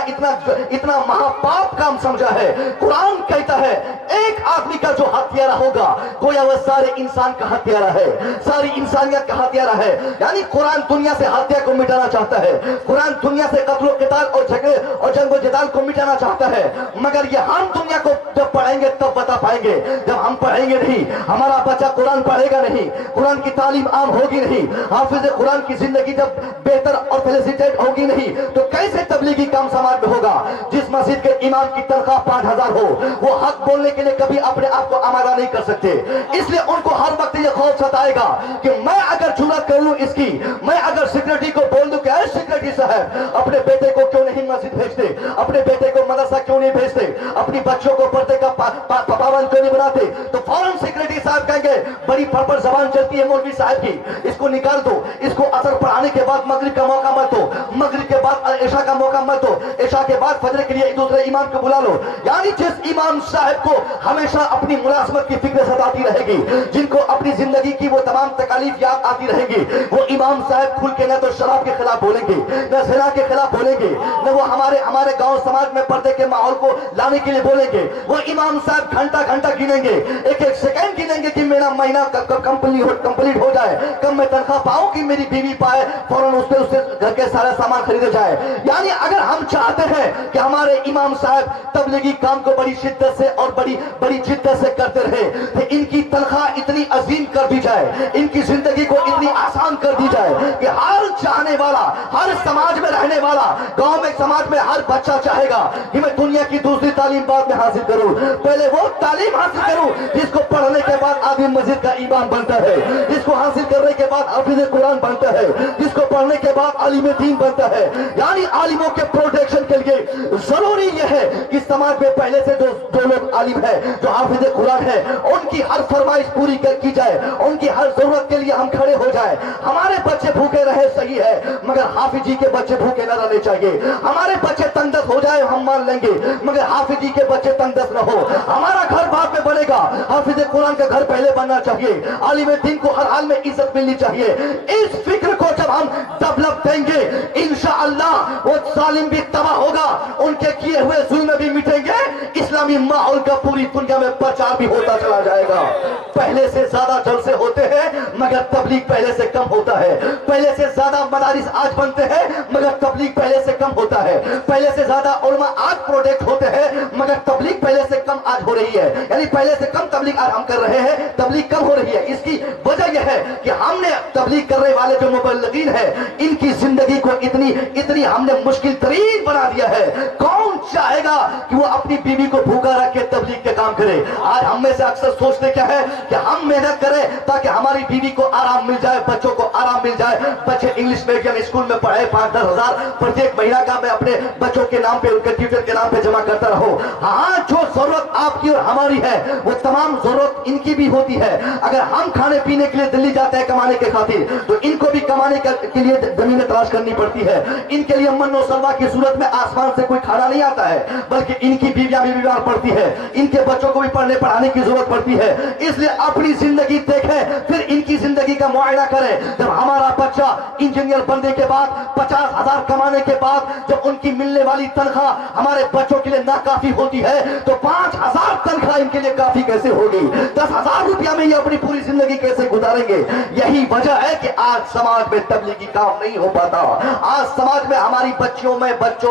इतना महापाप काम समझा है। कुरान कहता है एक आदमी का जो हत्यारा होगा गोया वह सारे इंसान का हत्यारा है, सारी इंसानियत का हत्यारा है। यानी कुरान दुनिया से हत्या को मिटाना चाहता है, कुरान दुनिया से कत्ल क़िताल और झगड़े और जंग और जिदाल को मिटाना चाहता है। मगर ये हम दुनिया को जब पढ़ेंगे तब बता पाएंगे, जब हम पढ़ेंगे नहीं, हमारा बच्चा कुरान पढ़ेगा नहीं, कुरान की तालीम आम होगी नहीं, हाफिज कुरान की जिंदगी जब बेहतर और फेलिसिटेट होगी नहीं, तो कैसे तबलीगी काम समाज में होगा? जिस मस्जिद के इमाम की तनख्वाह 5000 हो, वो हक बोलने के लिए कभी अपने आप को आमादा नहीं कर सकते। इसलिए उनको हर वक्त ये खौफ सताएगा कि मैं अगर जुर्रत कर लूं इसकी, मैं अगर सेक्रेटरी को बोल दूं कि सेक्रेटरी साहब अपने बेटे को क्यों नहीं मस्जिद भेजते, अपने बेटे को मदरसा क्यों नहीं भेजते, अपनी बच्चों को पर्दे का पाबंद क्यों नहीं बनाते, तो फौरन सेक्रेटरी साहब कहेंगे बड़ी फरफर जबान चलती है मौलवी साहब की, इसको निकाल दो, इसको असर पढ़ाने के बाद मगरिब का मौका मत दो, मगरिब के बाद इशा का मौका मत दो, इशा के बाद फजर के लिए दूसरे इमाम को बुला लो। यानी जिस इमाम साहब को हमेशा अपनी मुलाजमत की फिक्र सताती रहेगी, जिनको अपनी जिंदगी की वो तमाम तकालीफ याद आती रहेगी, वो इमाम साहब खुल के न तो शराब के खिलाफ बोलेंगे, न ज़िना के खिलाफ बोलेंगे, न वो हमारे गांव समाज में पर्दे के माहौल को लाने के लिए बोलेंगे। वो इमाम साहब घंटा घंटा गिनेंगे, एक एक सेकंड गिनेंगे कि मेरा महीना कंप्लीट हो जाए, कब मैं तनख्वाह पाऊं कि मेरी बीवी पाए, फौरन उससे घर के सारा सामान खरीदे जाए। यानी अगर हम चाहते हैं कि हमारे इमाम साहब तबलीगी काम को बड़ी शिद्दत से और बड़ी जिद्दत से करते रहे, तो इनकी तनख्वाह इतनी अजीम कर दी जाए, इनकी जिंदगी को इतनी आसान कर दी जाए कि हर चाहने वाला, हर समाज में रहने वाला, गांव में समाज में हर बच्चा चाहेगा कि मैं दुनिया की दूसरी तालीम बाद में हासिल करूं, पहले वो तालीम हासिल करूं जिसको पढ़ने के बाद आदमी मस्जिद का इमाम बनता है, जिसको हासिल करने के बाद हाफिज कुरान बनता है, जिसको पढ़ने के बाद आलिम दीन बनता है। यानी आलिमों के प्रोटेक्शन के लिए जरूरी यह है कि समाज में पहले से जो लोग आलिम है, जो हाफिज कुरान है, उनकी हर फरमाइश पूरी की जाए, उनकी हर जरूरत के लिए हम खड़े हो जाए। हमारे बच्चे भूखे रहे सही है, मगर हाफिजी के बच्चे भूखे न रहने चाहिए। हमारे बच्चे तंगदस्त हो जाए हम मान लेंगे, मगर हाफिजी के बच्चे तंगदस्त न हो। हमारा घर बाद में बनेगा, हाफिज कुरान का घर पहले बनना चाहिए। आलिम दीन को हर हाल में इज्जत मिलनी चाहिए। इस फिक्र को जब हम डेवलप देंगे, इंशाअल्लाह वो जालिम भी तबाह होगा, उनके किए हुए जुल्म भी मिटेंगे, इस्लामी माहौल का पूरी दुनिया में प्रचार भी होता चला जाएगा। पहले से ज्यादा जलसे होते हैं मगर तबलीग पहले से कम होता है। पहले से ज्यादा मदारिस आज बनते हैं मगर तबलीग पहले से कम होता है। पहले से ज्यादा उलमा आज प्रोजेक्ट होते हैं मगर तबलीग पहले से कम आज हो रही है। यानी पहले से कम तबलीग आज हम कर रहे हैं, तबलीग कम हो रही है। इसकी वजह यह है कि हमने तबलीग करने वाले जो मुबल्लिगीन है, इनकी जिंदगी को इतनी हमने मुश्किल तरीन बना दिया है। कौन चाहेगा कि वो अपनी बीवी को भूखा रख के तबलीग के काम करे? आज हम में से अक्सर सोचते क्या है कि हम मेहनत करें ताकि हमारी बीवी को आराम मिल जाए, बच्चों को आराम मिल जाए। बच्चे इंग्लिश मीडियम स्कूल में पढ़े, 5-10 हजार प्रत्येक महीना का मैं अपने बच्चों के नाम पे, उनके ट्यूटर के नाम पे जमा करता रहूं। हाँ, जो जरूरत आपकी और हमारी है वो तमाम जरूरत इनकी भी होती है। अगर हम खाने पीने के लिए दिल्ली जाते हैं कमाने के खातिर, तो इनको भी कमाने के लिए जमीनें तलाश करनी पड़ती है। इनके लिए मन्नो सलवा की सूरत में आसमान से कोई खाना नहीं आता है, बल्कि इनकी बीवियां भी बीमार पड़ती है, इनके बच्चों को भी पढ़ने पढ़ाने की जरूरत पड़ती है। इसलिए अपनी जिंदगी देखें, फिर इनकी जिंदगी का मुआयना करें। जब हमारा बच्चा इंजीनियर बनने के बाद, 50,000 कमाने के बाद, जब उनकी मिलने वाली तनख्वाह हमारे बच्चों के लिए नाकाफी होती है, तो 5,000 तनख्वाह इनके लिए काफी कैसे होगी? 10,000 रुपया में ये अपनी पूरी जिंदगी कैसे गुजारेंगे? यही वजह है कि आज समाज में तबलीगी काम नहीं हो पाता। आज समाज में हमारी बच्चों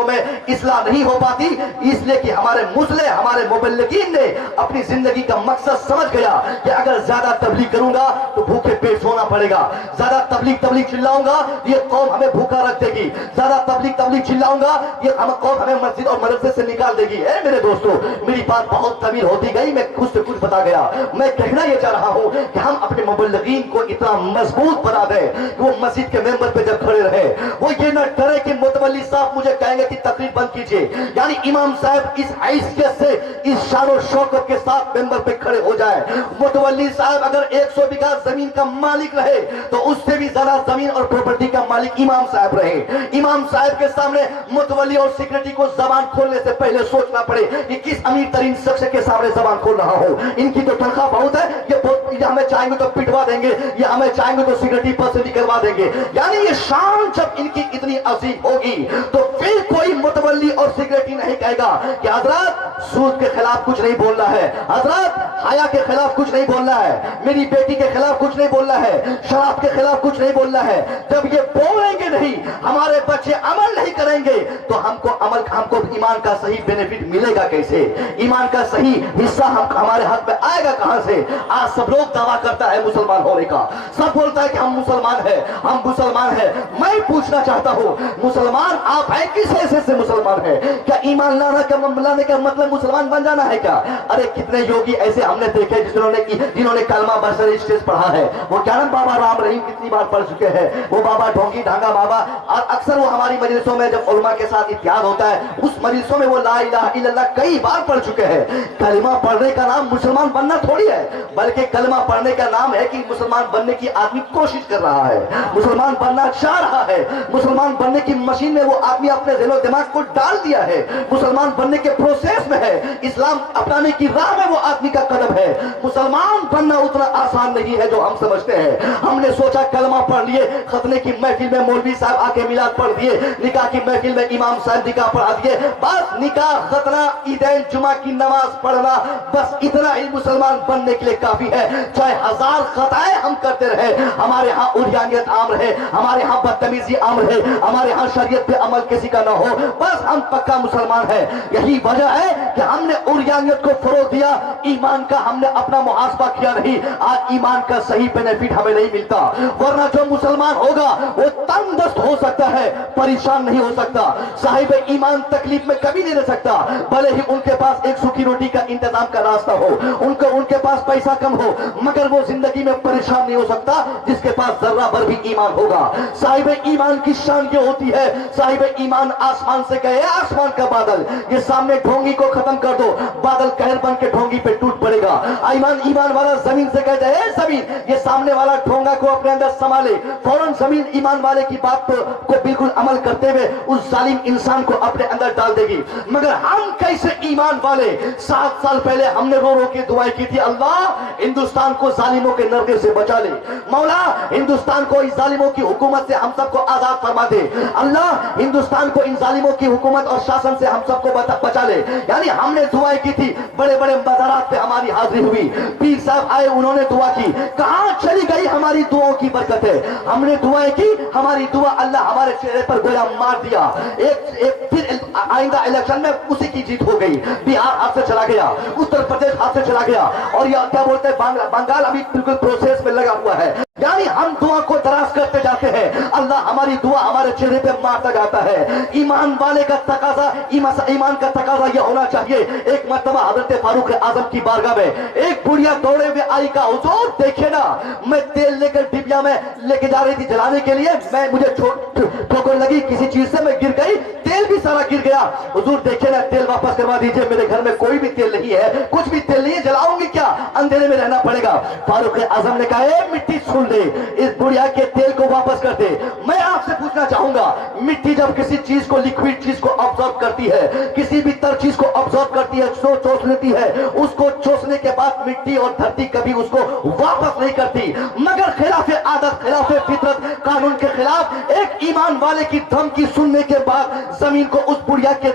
में इस्लाह नहीं हो पाती, इसलिए कि हमारे मुस्लिम, हमारे मुबल्लिगीन ने अपनी जिंदगी का मकसद समझ गया कि अगर ज्यादा तबलीग करूंगा तो भूखे पेट सोना पड़ेगा, ज्यादा तबलीग चिल्लाऊंगा ये कौम हमें भूखा रख देगी, ज्यादा तबलीग चिल्लाऊंगा ये कौम हमें मस्जिद और मदरसे से निकाल देगी। मेरे दोस्तों, मेरी बात बहुत तवील होती गई, मैं कुछ से कुछ बता गया। मैं कहना ये चाह रहा हूं कि हम अपने मुबल्लिगीन को इतना मजबूत बना दें कि वो मस्जिद के मेंबर पे जब खड़े रहे, वो ये न डरे कि मुतवल्ली साहब मुझे कहेंगे कि तकरीर बंद कीजिए। यानी इमाम साहब इस हैसियत से, इस शान और शौकत के साथ मेंबर पे खड़े हो जाए। मुतवल्ली साहब अगर 100 बीघा जमीन का मालिक रहे तो उससे भी ज्यादा जमीन और प्रॉपर्टी का मालिक इमाम साहब रहे। इमाम साहब के सामने मुतवल्ली और सेक्रेटरी को जबान खोलने से पहले सोचना पड़े कि किस अमीर तरीन शख्स के सामने जबान खोल रहा हो। इनकी तो तनख्वाह बहुत है, ये हमें चाहेंगे तो पिटवा देंगे, ये हमें चाहेंगे तो सेक्रेटरी पद से निकलवा देंगे। यानी ये शान जब इनकी इतनी अजीम होगी तो फिर कोई मुतवल्ली और सेक्रेटरी नहीं कहेगा कि हजरत सूद के खिलाफ कुछ नहीं बोलना है, हजरत हया के खिलाफ कुछ नहीं बोलना है, मेरी बेटी के खिलाफ कुछ नहीं बोलना है, शराब के खिलाफ कुछ नहीं बोलना है। जब ये बोलेंगे नहीं, हमारे बच्चे अमल नहीं करेंगे, तो हमको ईमान का सही बेनिफिट मिलेगा कैसे? ईमान का सही हिस्सा हमारे हाथ में आएगा कहां से? आज सब लोग दावा करता है मुसलमान होने का, सब बोलता है कि हम मुसलमान हैं, हम मुसलमान हैं। मैं पूछना चाहता हूं, मुसलमान आप हैं, किस हैसियत से मुसलमान है? क्या ईमान लाने का मतलब मुसलमान बन जाना है क्या? अरे कितने योगी ऐसे हमने देखे जिन्होंने कलमा बरसर स्टेज पढ़ा है। वो क्या नाम, बाबा राम रहीम कितनी बार पढ़ चुके हैं, वो बाबा ढोंगी ढांगा बाबा। और अक्सर वो हमारी मजलिसों में जब उलमा के साथ इत्याद होता है, उस मजलिसों में वो ला इलाहा इल्लल्लाह कई बार पढ़ चुके हैं। कलमा पढ़ने का नाम मुसलमान बनना थोड़ी है, बल्कि कलमा पढ़ने का नाम है कि मुसलमान बनने की आदमी कोशिश कर रहा है, मुसलमान बनना चाह रहा है, मुसलमान बनने की मशीन में वो आदमी अपने दिलो दिमाग को डाल दिया है, मुसलमान बनने के प्रोसेस में है, इस्लाम अपनाने की राह में वो आदमी का कदम है। मुसलमान बनना उतना आसान नहीं है जो हम समझते हैं। हमने सोचा कलमा पढ़ लिए, खतने की महफिल में मौलवी साहब आके मिलाद पढ़ दिए, निकाह की महफिल में इमाम साहब निकाह पढ़ा दिए, बस निकाह, खतना, ईदैन, जुमा की नमाज पढ़ना, बस इतना ही मुसलमान बनने के लिए काफी है। चाहे 1000 खताएं हम करते रहे, हमारे यहाँ उरियानियत आम रहे, हमारे यहाँ बदतमीजी आम रहे, हमारे यहाँ शरीयत पे अमल किसी का ना हो, बस हम पक्का मुसलमान है। यही वजह है कि हमने उरियानियत को फरोग दिया, ईमान का हमने अपना मुहासबा किया नहीं। आज ईमान का सही बेनिफिट हमें नहीं मिलता, वरना जो मुसलमान होगा वो तंगदस्त हो सकता है, परेशान नहीं हो सकता। साहिब ईमान तकलीफ में कभी नहीं रह सकता, भले ही उनके पास एक सूखी रोटी का इंतजाम का रास्ता हो, उनके पास पैसा कम हो, मगर वो जिंदगी में परेशान नहीं हो सकता जिसके पास जर्रा भर भी ईमान होगा। साहिब ईमान की शान ये होती है, साहिब ईमान आसमान से कहे, आसमान का बादल, ये सामने ढोंगी को खत्म कर दो, बादल कहर बन के ढोंगी पे टूट पड़ेगा। ईमान वाला जमीन से कहता है, जमीन, ये सामने वाला ठोंगा को अपने अंदर संभाले, फौरन जमीन ईमान वाले की बात को बिल्कुल अमल करते हुए उस जालिम इंसान को अपने अंदर डाल देगी। मगर हम कैसे ईमान वाले, 7 साल पहले हमने रो रो के दुआएं की थी, अल्लाह हिंदुस्तान को जालिमों के नरके से बचा ले, मौला हिंदुस्तान को इस जालिमों की हुकूमत से हम सबको आजाद फरमा दे, अल्लाह हिंदुस्तान को इन जालिमों की हुकूमत और शासन से हम सबको बचा ले। यानी हमने दुआएं की थी, बड़े बड़े मज़ारात पे हमारी हाजिरी हुई, पीर साहब आए, उन्होंने दुआ की, कहां चली गई हमारी दुआओं की बरकत है? हमने दुआएं की, हमारी दुआ अल्लाह हमारे चेहरे पर गोया मार दिया। एक फिर आइंदा इलेक्शन में उसी की जीत हो गई, बिहार हाथ से चला गया, उत्तर प्रदेश हाथ से चला गया, और यह क्या बोलते हैं बंगाल अभी बिल्कुल प्रोसेस में लगा हुआ है। यानी हम दुआ को दराज करते जाते हैं, अल्लाह हमारी दुआ हमारे चेहरे पे मारता जाता है। ईमान वाले का तकाजा, ईमान का तकाजा यह होना चाहिए। एक मर्तबा हजरत फारूक आजम की बारगाह में एक बुढ़िया दौड़े हुए आई का, हुजूर देखे ना, मैं तेल लेकर डिबिया में लेके जा रही थी जलाने के लिए, मुझे ठोकर लगी किसी चीज से, मैं गिर गई, तेल भी सारा गिर गया, हुजूर देखे ना, तेल वापस करवा दीजिए, मेरे घर में कोई भी तेल नहीं है, कुछ भी तेल नहीं है, जलाऊंगी क्या, अंधेरे में रहना पड़ेगा। फारूक आजम ने कहा, मिट्टी सुन दे, इस बुढ़िया के तेल को वापस कर दे। मैं आपसे पूछना चाहूंगा, मिट्टी जब किसी चीज को, लिक्विड चीज को ऑब्जर्व करती है, किसी भी तर चीज को ऑब्जर्व करती है, चोस लेती है, उसको चोसने के बाद मिट्टी और धरती कभी उसको वापस नहीं करती। मगर खिलाफ आदत, खिलाफ फितरत, कानून के खिलाफ एक ईमान वाले की धमकी सुनने के बाद जमीन को उस बुढ़िया के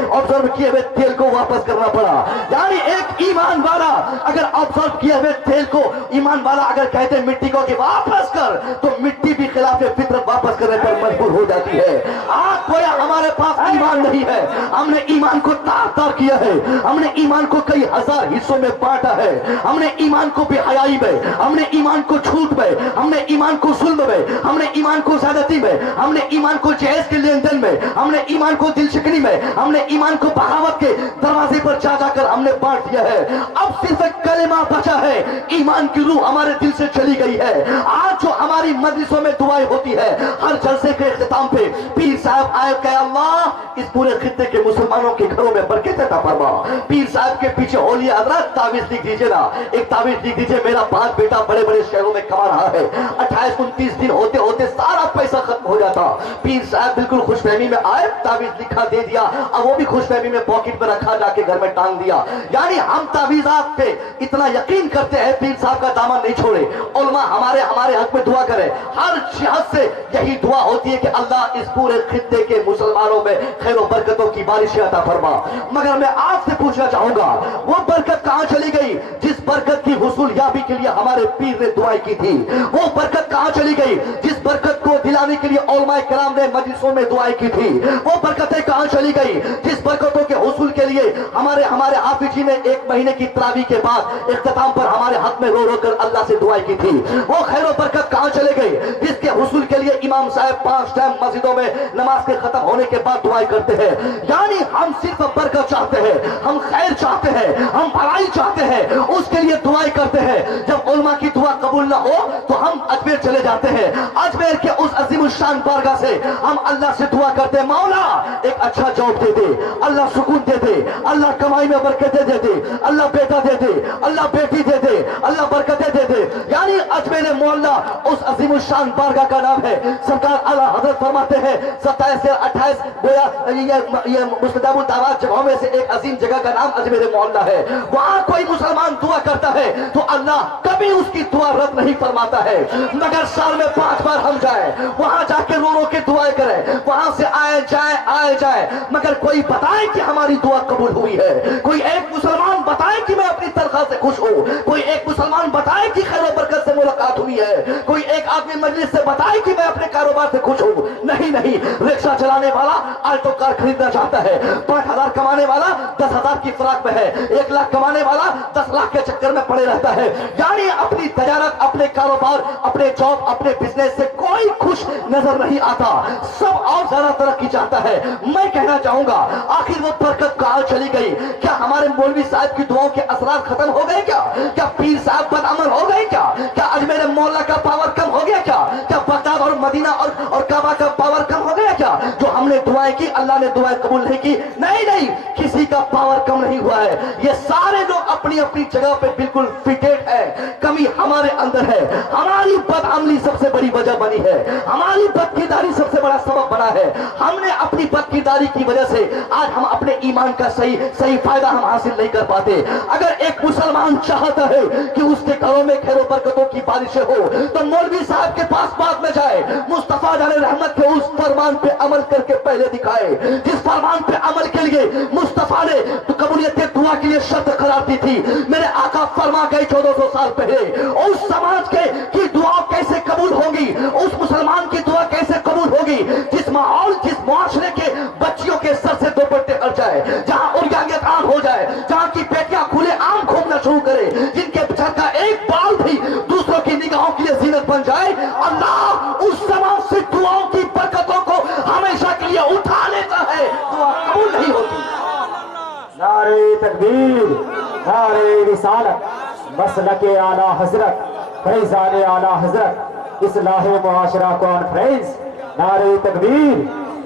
ऑब्जर्व किए हुए तेल को वापस करना पड़ा। यानी एक ईमान वाला अगर ऑब्जर्व किए हुए तेल को, ईमान वाला अगर कहते मिट्टी को कि वापस कर, तो मिट्टी भी खिलाफ फितरत वापस करने पर मजबूर हो जाती है। आज कोई हमारे पास ईमान नहीं है, हमने ईमान को तार किया है, हमने ईमान को कई हजार हिस्सों में बांटा है, हमने ईमान को बेहयाई में, हमने ईमान को झूठ में, हमने ईमान को जुल्म में, हमने ईमान को ज़्यादती में, हमने ईमान को जहेज के लेन देन में, हमने ईमान को दिल शिकनी में, हमने ईमान को बगावत के दरवाजे पर जा जाकर हमने बांट दिया है। अब सिर्फ एक कलेमा बचा है, ईमान की रूह हमारे दिल से चली गई है। आज जो हमारी मजलिसों में दुआएं होती है, हर जलसे के इख्तिताम पे पीर साहब आए, कहे अल्लाह इस पूरे खित्ते के मुसलमानों के घरों में बरकत अता फरमा। पीर साहब के पीछे औलिया हज़रात तावीज़ लिख दीजिए ना, एक तावीज़ लिख दीजिए, मेरा बाप बेटा बड़े बड़े शहरों में कमा रहा है, 28-29 दिन होते होते सारा पैसा खत्म हो जाता। पीर साहब बिल्कुल खुशफहमी में आए, तावीज़ लिखा दे दिया, अब वो भी खुशफहमी में पॉकेट में रखा, जाके घर में टांग दिया। यानी हम तावीज़ात पे इतना यकीन करते हैं, पीर साहब का दामन नहीं छोड़े, उलमा हमारे हक में दुआ करें। हर जिहाद से यही दुआ होती है कि अल्लाह इस पूरे खित्ते के मुसलमानों में खैर और बरकतों की बारिश अता फरमा। मगर मैं आपसे पूछना चाहूंगा, वो बरकत कहां चली गई जिस बरकत की हुसूल याबी के लिए हमारे पीर ने दुआएं की थी? वो बरकत कहां चली गई जिस बरकत को दिलाने के लिए उलमाए किराम ने मजलिसों में दुआएं की थी? वो बरकतें कहां चली गई जिस बरकतों के हुसूल के लिए हमारे हाफिज जी ने 1 महीने की तरावी के बाद इख्तिताम पर हमारे हक में रो रो कर अल्लाह से दुआएं की थी? वो खैर और बरकत कहां चले गई जिसके हुसूल के लिए इमाम साहब 5 टाइम मस्जिदों में नमाज के खत्म होने के बाद दुआएं करते हैं? यानी हम सिर्फ बरकत चाहते हैं, हम खैर चाहते हैं, हम भलाई चाहते हैं, उसके लिए दुआएं करते हैं। जब उलमा की दुआ कबूल ना हो तो हम अजमेर चले जाते हैं, अजमेर के उस अजीम शान बारगाह से हम अल्लाह से दुआ करते हैं, मौला एक अच्छा जॉब दे दे, अल्लाह सुकून दे दे, अल्लाह कमाई में बरकतें दे दे, अल्लाह बेटा दे दे, अल्लाह बेटी दे दे, अल्लाह बरकतें दे दे। यानी अजमेर मोहल्ला उस अजीम शान बारगाह का नाम है। सरकार आला हजरत फरमाते हैं 27 से 28 गोया ये मुस्तजाबुल दावत जगहों में से एक अजीम जगह का नाम अजमेर मोहल्ला है। वहां कोई मुसलमान दुआ करता है तो अल्लाह कभी उसकी दुआ रद्द नहीं फरमाता है। मगर साल में 5 बार हम जाए, वहां जाके रो रो के दुआएं करें, वहां से आए जाए, मगर कोई बताए कि हमारी दुआ कबूल हुई है? कोई एक मुसलमान बताए कि मैं अपनी तनख्वाह से खुश हूं? कोई एक मुसलमान बताए कि खैर और बरकत से मुलाकात हुई है? कोई एक आदमी मजलिस से बताए कि मैं अपने कारोबार से खुश हूं? नहीं, रिक्शा चलाने वाला आल्टो कार खरीदना चाहता है, 5,000 कमाने वाला 10,000 की फराक में है, 1 लाख कमाने वाला 10 लाख के चक्कर में पड़े रहता है। यानी अपनी तजारत, अपने कारोबार, अपने जॉब, अपने बिजनेस से कोई खुश नजर नहीं आता, सब और ज्यादा तरक्की चाहता है। मैं कहना चाहूंगा आखिर वो बरकत कहां चली गई? क्या हमारे मौलवी साहब की दुआओं के असरार खत्म हो गए? क्या पीर साहब बदअमल हो गए? क्या अजमेर मोहल्ला का पावर कम हो गया? क्या बगदाद और मदीना और काबा का पावर कम हो गया? क्या जो हमने दुआएं की अल्लाह ने दुआएं कबूल नहीं की? नहीं, किसी का पावर कम नहीं हुआ है। ये सारे लोग अपने अपनी अपनी जगह पे बिल्कुल फिटेड है, कमी हमारे अंदर है। हमारी बदअमली सबसे बड़ी वजह बनी है, हमारी बदकिरदारी सबसे बड़ा सबब बना है। हमने अपनी बदकिरदारी की वजह से आज हम अपने ईमान का सही फायदा हम हासिल नहीं कर पाते। अगर एक मुसलमान चाहता है कि उसके घरों में खैर बरकतों की बारिशें हो तो मौलवी साहब के पास बाद में जाए, मुस्तफा जाने रहमत के उस फरमान पे अमल करके पहले दिखाए जिस फरमान पे अमल के लिए मुस्तफा ने तो कबूलियत के दुआ के लिए शर्त करार दी थी। मेरे आका फरमा गए 1400 साल पहले, उस समाज के की दुआ कैसे कबूल होगी, उस मुसलमान की दुआ कैसे कबूल होगी जिस माहौल जिस मुआशरे के बच्चियों के सर से दुपट्टे हट जाए, जहां उर्यात आम हो जाए, जहां की बेटियां खुले आम घूमना शुरू करे, जिनके सर का एक बाल भी दूसरों की निगाहों के लिए जीनत बन जाए। अल्लाह उस समाज से दुआओं की बरकतों को हमेशा के लिए उठा लेता है, दुआ कबूल नहीं होती। नारे तकबीर, नारे रिसालत, मसलके आला हजरत, फैज़ान आला हजरत, इस्लाह मुआशरा कॉन्फ्रेंस। नारे तकबीर,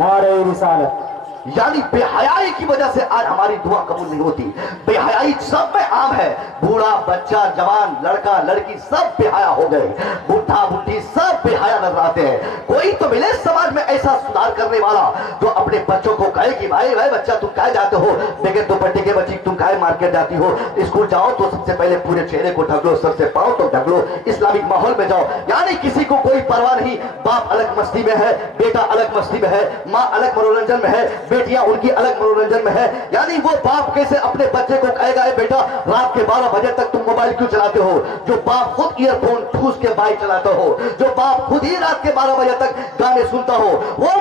नारे रिसालत। यानी बेहयाई की वजह से आज हमारी दुआ कबूल नहीं होती। बेहयाई सब में आम है, बूढ़ा बच्चा जवान लड़का लड़की सब बेहया हो गए, बुढ़ा बुढ़ी सब बेहया नजर आते हैं। कोई तो मिले समाज में ऐसा सुधार करने वाला जो अपने बच्चों को कहे कि भाई भाई बच्चा तुम कहे जाते हो बगैर दुपट्टे के, बच्ची तुम कहे मार्केट जाती हो, स्कूल जाओ तो सबसे पहले पूरे चेहरे को ढक लो, सर से पाओ तो ढक लो, इस्लामिक माहौल में जाओ। यानी किसी को कोई परवाह नहीं, बाप अलग मस्ती में है, बेटा अलग मस्ती में है, माँ अलग मनोरंजन में है, बेटियां उनकी अलग मनोरंजन में है। यानी वो बाप कैसे अपने बच्चे को कहेगा बेटा रात के 12 बजे तक तुम मोबाइल क्यों चलाते हो, जो बाप खुद ईयरफोन ठूस के बाइक चलाता हो, जो बाप खुद ही रात के 12 बजे तक गाने सुनता हो, वो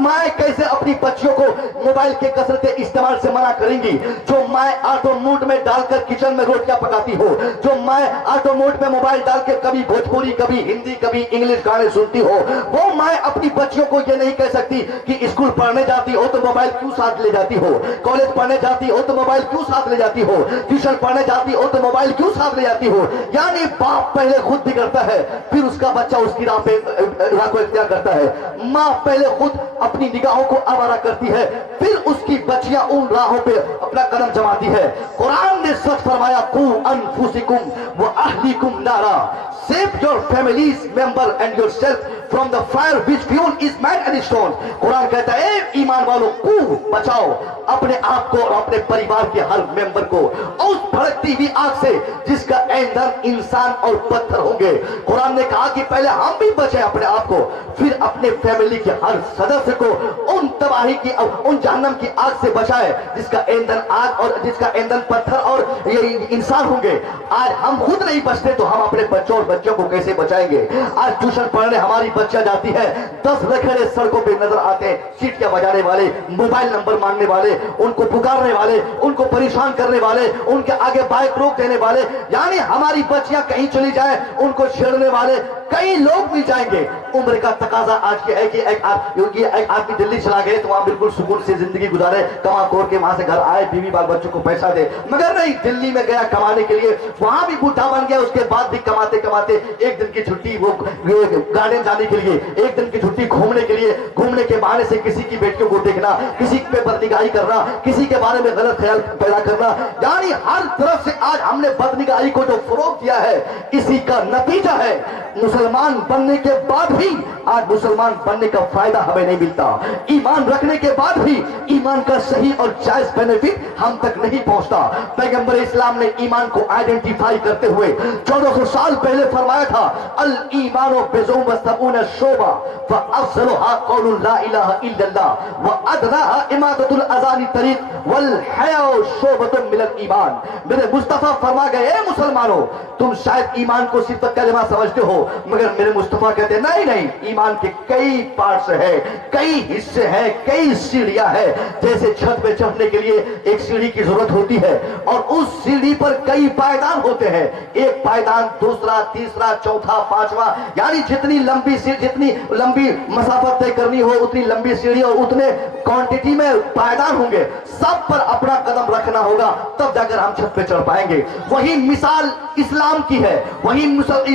माए कैसे अपनी बच्चियों को मोबाइल के कसरते इस्तेमाल से मना करेंगी। जो माए ऑटो मोड में डालकर किचन में रोटियां पकाती हो, जो माए ऑटो मोड में मोबाइल डाल के कभी भोजपुरी कभी हिंदी कभी इंग्लिश गाने सुनती हो, वो माए अपनी बच्चियों को ये नहीं कह सकती कि स्कूल पढ़ने जाती हो तो मोबाइल क्यों साथ ले जाती हो, कॉलेज पढ़ने जाती हो तो मोबाइल क्यों साथ ले जाती हो, ट्यूशन पढ़ने जाती हो तो मोबाइल क्यों साथ ले जाती हो। यानी बाप पहले खुद बिगड़ता है, फिर उसका बच्चा उसकी राह को इख्तियार करता है। माँ पहले खुद अपनी निगाहों को आवारा करती है, फिर उसकी बच्चियां उन राहों पे अपना कदम जमाती है। कुरान ने सच फरमाया, कू अनफुसिकुम व अहलीकुम नारा, save your families member and yourself from the fire which fuel is man and stone. Quran कहता है ईमान वालों को बचाओ अपने आप को और अपने परिवार के हर मेंबर को उस भड़कती हुई आग से जिसका ईंधन इंसान और पत्थर होंगे। कुरान ने कहा कि पहले हम भी बचे अपने आप को, फिर अपने फैमिली के हर सदस्य को उन तबाही की उन जहन्नम की आग से बचाए जिसका ईंधन आग और जिसका ईंधन पत्थर और ये इंसान होंगे। आज हम खुद नहीं बचते तो हम अपने बच्चों और बच्चों को कैसे बचाएंगे। आज ट्यूशन पढ़ने हमारी बच्चा जाती है, 10 लखेड़े सड़कों पे नजर आते हैं, सीटियां बजाने वाले, मोबाइल नंबर मांगने वाले, उनको पुकारने वाले, उनको परेशान करने वाले, उनके आगे बाइक रोक देने वाले। यानी हमारी बच्चियां कहीं चली जाए उनको छेड़ने वाले कई लोग मिल जाएंगे। उम्र का तकाजा आज के है कि एक आदमी दिल्ली चला गए तो वहां बिल्कुल सुकून से जिंदगी गुजारे, कमा कोर के वहां से घर आए, बीवी बाल बच्चों को पैसा दे, मगर नहीं, दिल्ली में गया कमाने के लिए, वहां भी बूढ़ा बन गया, उसके बाद भी कमाते कमाते एक दिन की छुट्टी वो गार्डन जाने के लिए, एक दिन की छुट्टी घूमने के लिए, घूमने के बहाने से किसी की बेटियों को देखना, किसी पे बदनिगाही करना, किसी के बारे में गलत ख्याल पैदा करना। यानी हर तरफ से आज हमने बदनिगाही को जो फरोग दिया है, इसी का नतीजा है मुसलमान बनने के बाद भी आज मुसलमान बनने का फायदा हमें नहीं मिलता। ईमान रखने के बाद भी ईमान का सही और जायज बेनिफिट हम तक नहीं पहुंचता। पैगंबर इस्लाम ने ईमान को आइडेंटिफाई करते हुए 1400 साल पहले फरमाया था, अल ईमानो बिज़ुम वस्तबून शोबा व अफज़लुहा क़ौलु ला इलाहा इल्लल्लाह व अदनाहा इमादतुल अज़ानी तरीक़ वल हयाउ शोबतुन मिनल ईमान। मेरे मुस्तफा फरमा गए, ए मुसलमानों, तुम शायद ईमान को सिर्फ कलिमा समझते हो, मगर मेरे मुस्तफा कहते नहीं नहीं, ईमान के कई पार्ट्स है, कई हिस्से हैं, कई सीढ़ियां हैं। जैसे छत पे चढ़ने के लिए एक सीढ़ी की जरूरत होती है और उस सीढ़ी पर कई पायदान होते हैं, एक पायदान, दूसरा, तीसरा, चौथा, पांचवा, यानी जितनी लंबी मसाफत तय करनी हो उतनी लंबी सीढ़ी और उतने क्वांटिटी में पायदान होंगे। सब पर अपना कदम रखना होगा, तब जाकर हम छत पे चढ़ पाएंगे। वही मिसाल इस्लाम की है, वही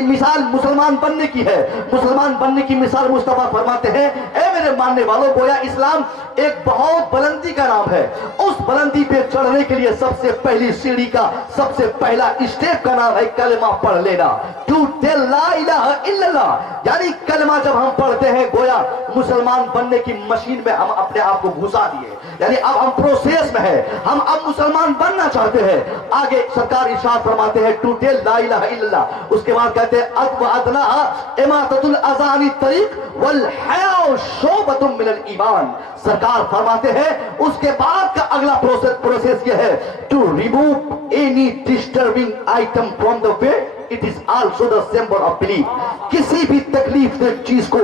मिसाल मुसलमान बनने की है। मुसलमान बनने की मिसाल मुस्तफा फरमाते हैं, ए मेरे मानने वालों, गोया इस्लाम एक बहुत बुलंदी का नाम है। उस बुलंदी पे चढ़ने के लिए सबसे पहली सीढ़ी का सबसे पहला स्टेप का नाम है कलमा पढ़ लेना, टू टेल ला इलाहा इल्लल्लाह। यानी कलमा जब हम पढ़ते हैं, गोया मुसलमान बनने की मशीन में हम अपने आप को घुसा दिए। यानी अब हम प्रोसेस में है, हम अब मुसलमान बनना चाहते हैं। आगे सरकार इरशाद फरमाते हैं टू टेल ला इलाहा इल्लल्लाह। उसके बाद कहते हैं अदब अदना इमाततुल अज़ानी तरीक वल हया शोबतुम मिनल ईमान। सरकार फरमाते हैं उसके बाद का अगला प्रोसेस यह है to remove any disturbing item from the way, it is also the symbol of belief. किसी भी तकलीफ दे चीज को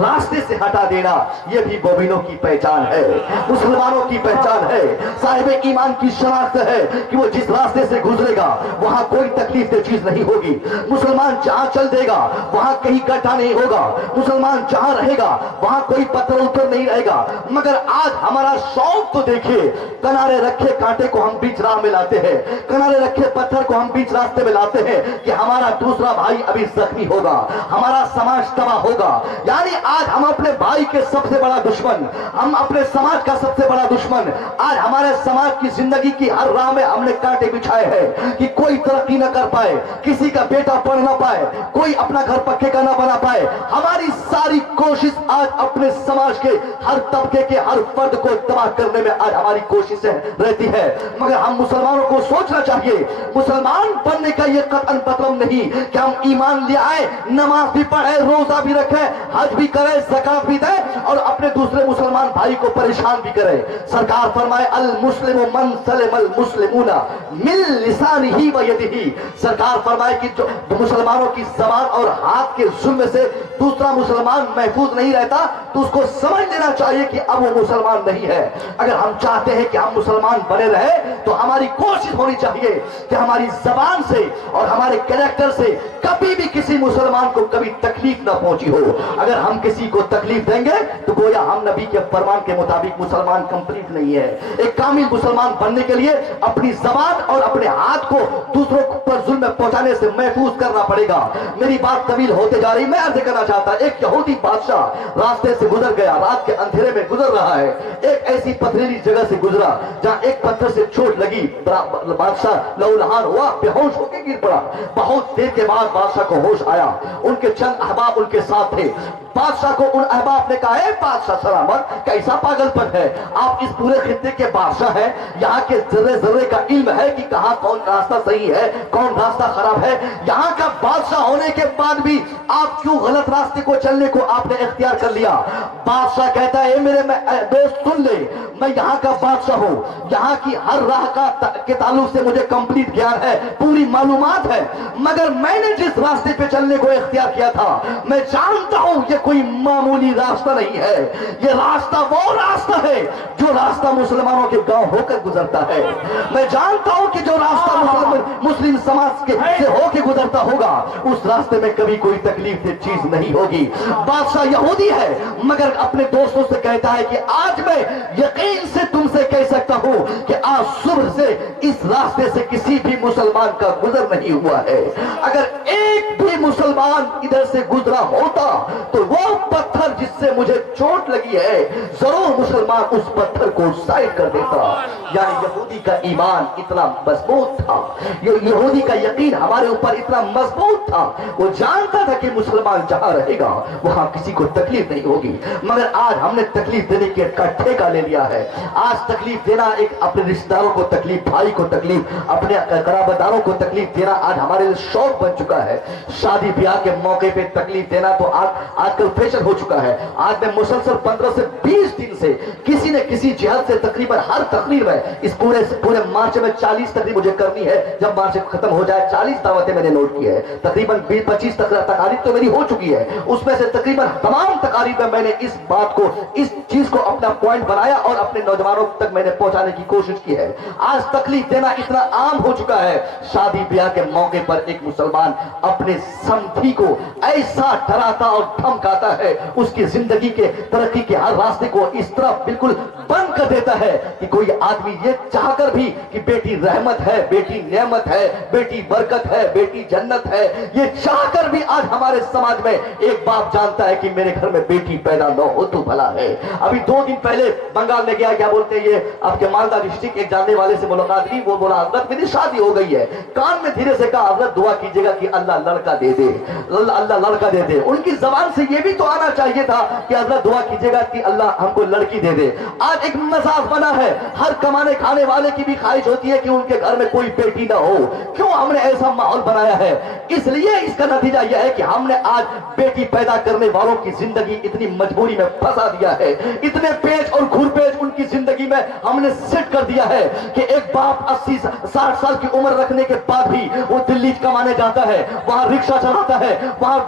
रास्ते से हटा देना, यह भी मोमिनों की पहचान है, मुसलमानों की पहचान है, साहिब ईमान की शनाख्त है कि वो जिस रास्ते से गुजरेगा वहां कोई तकलीफ दे चीज नहीं होगी। मुसलमान जहां चल देगा वहां कहीं गड्ढा नहीं होगा, मुसलमान जहां रहेगा वहां कोई पत्थर उत्तर नहीं रहेगा। मगर आज हमारा शौक तो देखिए, किनारे रखे कांटे को हम बीच राह में लाते हैं, किनारे रखे पत्थर को हम बीच रास्ते में लाते हैं कि हमारा दूसरा भाई अभी जख्मी होगा, हमारा समाज तबाह होगा। यानी आज हम अपने भाई के सबसे बड़ा दुश्मन, हम अपने समाज का सबसे बड़ा दुश्मन, आज हमारे समाज की जिंदगी की हर राह में हमने कांटे बिछाए हैं कि कोई तरक्की न कर पाए, किसी का बेटा पढ़ ना पाए, कोई अपना घर पक्के का ना बना पाए। हमारी सारी कोशिश आज अपने समाज के हर तबके के हर फर्द को तबाह करने में आज हमारी कोशिशें रहती है। मगर हम मुसलमानों को सोचना चाहिए, मुसलमान बनने का यह कतन मतलब नहीं कि हम ईमान ले आए, नमाज भी पढ़े, रोजा भी रखे, हज भी करे, ज़कात भी दे और अपने दूसरे मुसलमान भाई को परेशान भी करे। सरकार फरमाए अल मुस्लिमु मन सलिमल मुस्लिमूना मिन लिसानिही व यदिही। सरकार फरमाए कि जो मुसलमानों की ज़बान और हाथ के जुल्म से दूसरा मुसलमान महफूज नहीं रहता, तो उसको समझ लेना चाहिए कि अब वो मुसलमान नहीं है। अगर हम चाहते हैं कि हम मुसलमान बने रहे तो हमारी कोशिश होनी चाहिए कि हमारी जबान से और हमारे कैरेक्टर से कभी भी किसी मुसलमान को कभी तकलीफ ना पहुंची हो। अगर हम किसी को तकलीफ देंगे तो गोया हम नबी के फरमान के मुताबिक मुसलमान कंप्लीट नहीं है। एक कामिल मुसलमान बनने के लिए अपनी जबान और अपने हाथ को दूसरों पर जुल्म पहुंचाने से महफूज करना पड़ेगा। मेरी बात तवील होते जा रही, मैं अर्ज करना चाहता, एक यहूदी बादशाह रास्ते से गुजर गया, रात के अंधेरे में गुजर रहा है, एक ऐसी पथरीली जगह से गुजरा जहां एक पत्थर से चोट लगी, बादशाह लहूलहान हुआ, बेहोश होकर गिर पड़ा। बहुत देर के बाद बादशाह को होश आया, उनके चंद अहबाब उनके साथ थे। बादशाह को उन अहबाब ने कहा, बादशाह सलामत, कैसा पागलपन है, आप इस पूरे खित्ते के बादशाह हैं, यहाँ के जर्रे जर्रे का इल्म है कि कहाँ कौन रास्ता सही है, कौन रास्ता खराब है। यहाँ का बादशाह होने के बाद भी आप क्यों गलत रास्ते को चलने को आपने इख्तियार कर लिया। बादशाह कहता है मेरे दोस्त सुन ले, मैं यहाँ का बादशाह हूँ, यहाँ की हर राह के ताल्लुक से मुझे कंप्लीट ज्ञान है, पूरी मालूमात है, मगर मैंने जिस रास्ते पे चलने को इख्तियार किया था मैं जानता हूँ ये कोई मामूली रास्ता नहीं है, ये रास्ता वो रास्ता है जो रास्ता मुसलमानों के गांव होकर गुजरता है। मैं जानता हूँ कि जो रास्ता मुस्लिम समाज के से होकर गुजरता होगा उस रास्ते में कभी कोई तकलीफ की चीज नहीं होगी। बादशाह यहूदी है मगर अपने दोस्तों से कहता है कि आज मैं यकीन से तुमसे कह सकता हूं कि आज सुबह से इस रास्ते से किसी भी मुसलमान का गुजर नहीं हुआ है। अगर एक भी मुसलमान इधर से गुजरा होता तो वो पत्थर जिससे मुझे चोट लगी है जरूर मुसलमान उस पत्थर को साइड कर देता। यानी यहूदी का ईमान इतना मजबूत था, यहूदी का यकीन हमारे ऊपर इतना मजबूत था, वो जानता था कि मुसलमान जहां रहेगा वहां किसी को तकलीफ नहीं होगी। मगर आज हमने तकलीफ देने का ठेका ले लिया है। आज तकलीफ देना, एक अपने रिश्तेदारों को तकलीफ, भाई को तकलीफ, अपने कराबादारों को तकलीफ देना आज हमारे लिए शौक बन चुका है। शादी ब्याह के मौके पे तकलीफ देना तो आजकल फैशन हो चुका है। आज मैं मुसलसल 15 से 20 दिन से किसी न किसी जिहाद से तकरीबन हर तकरीर में इस पूरे मार्च में 40 तकरीर मुझे करनी है। जब मार्च खत्म हो जाए 40 दावतें मैंने नोट की है, तकरीबन 20-25 तकारीब तो मेरी हो चुकी है। उसमें से तकरीबन तमाम तकारीब में मैंने इस बात को, इस चीज को अपना पॉइंट बनाया और अपने नौजवानों तक मैंने पहुंचाने की कोशिश की है। आज तकलीफ देना इतना आम हो चुका है। शादी ब्याह के मौके पर एक मुसलमान अपने समधी को ऐसा डराता और धमकाता है, उसकी जिंदगी के तरक्की के हर रास्ते को इस तरह बिल्कुल बंद کر دیتا ہے کہ کوئی آدمی یہ چاہ کر بھی کہ بیٹی رحمت ہے، بیٹی نعمت ہے، بیٹی برکت ہے، بیٹی جنت ہے، یہ چاہ کر بھی آج ہمارے سماج میں ایک باپ جانتا ہے کہ میرے گھر میں بیٹی پیدا نہ ہو تو بھلا ہے۔ ابھی 2 دن پہلے بنگال میں گیا، کیا بولتے ہیں یہ آپ کے مالدہ ڈسٹرکٹ، ایک جاننے والے سے ملاقات کی، وہ بولا حضرت میری شادی ہو گئی ہے، کان میں دھیرے سے کہا حضرت دعا کیجئے گا کہ اللہ لڑکا دے دے، اللہ لڑکا دے دے۔ ان کی زبان سے یہ بھی تو آنا چاہیے تھا کہ حضرت دعا کیجئے گا کہ اللہ ہم کو لڑکی دے دے۔ آج ایک مزاج بنا ہے، ہر کمانے کھانے والے کی بھی خواہش ہوتی ہے کہ ان کے گھر میں کوئی بیٹی نہ ہو۔ کیوں ہم نے ایسا ماحول بنایا ہے؟ اس لیے اس کا نتیجہ یہ ہے کہ ہم نے آج بیٹی پیدا کرنے والوں کی زندگی اتنی مجبوری میں پھنسا دیا ہے، اتنے پیچ اور گھر پیچ ان کی زندگی میں ہم نے سیٹ کر دیا ہے کہ ایک باپ 80-60 سال کی عمر رکھنے کے بعد بھی وہ دلی کمانے جاتا ہے، وہاں رکشہ چلاتا ہے، وہاں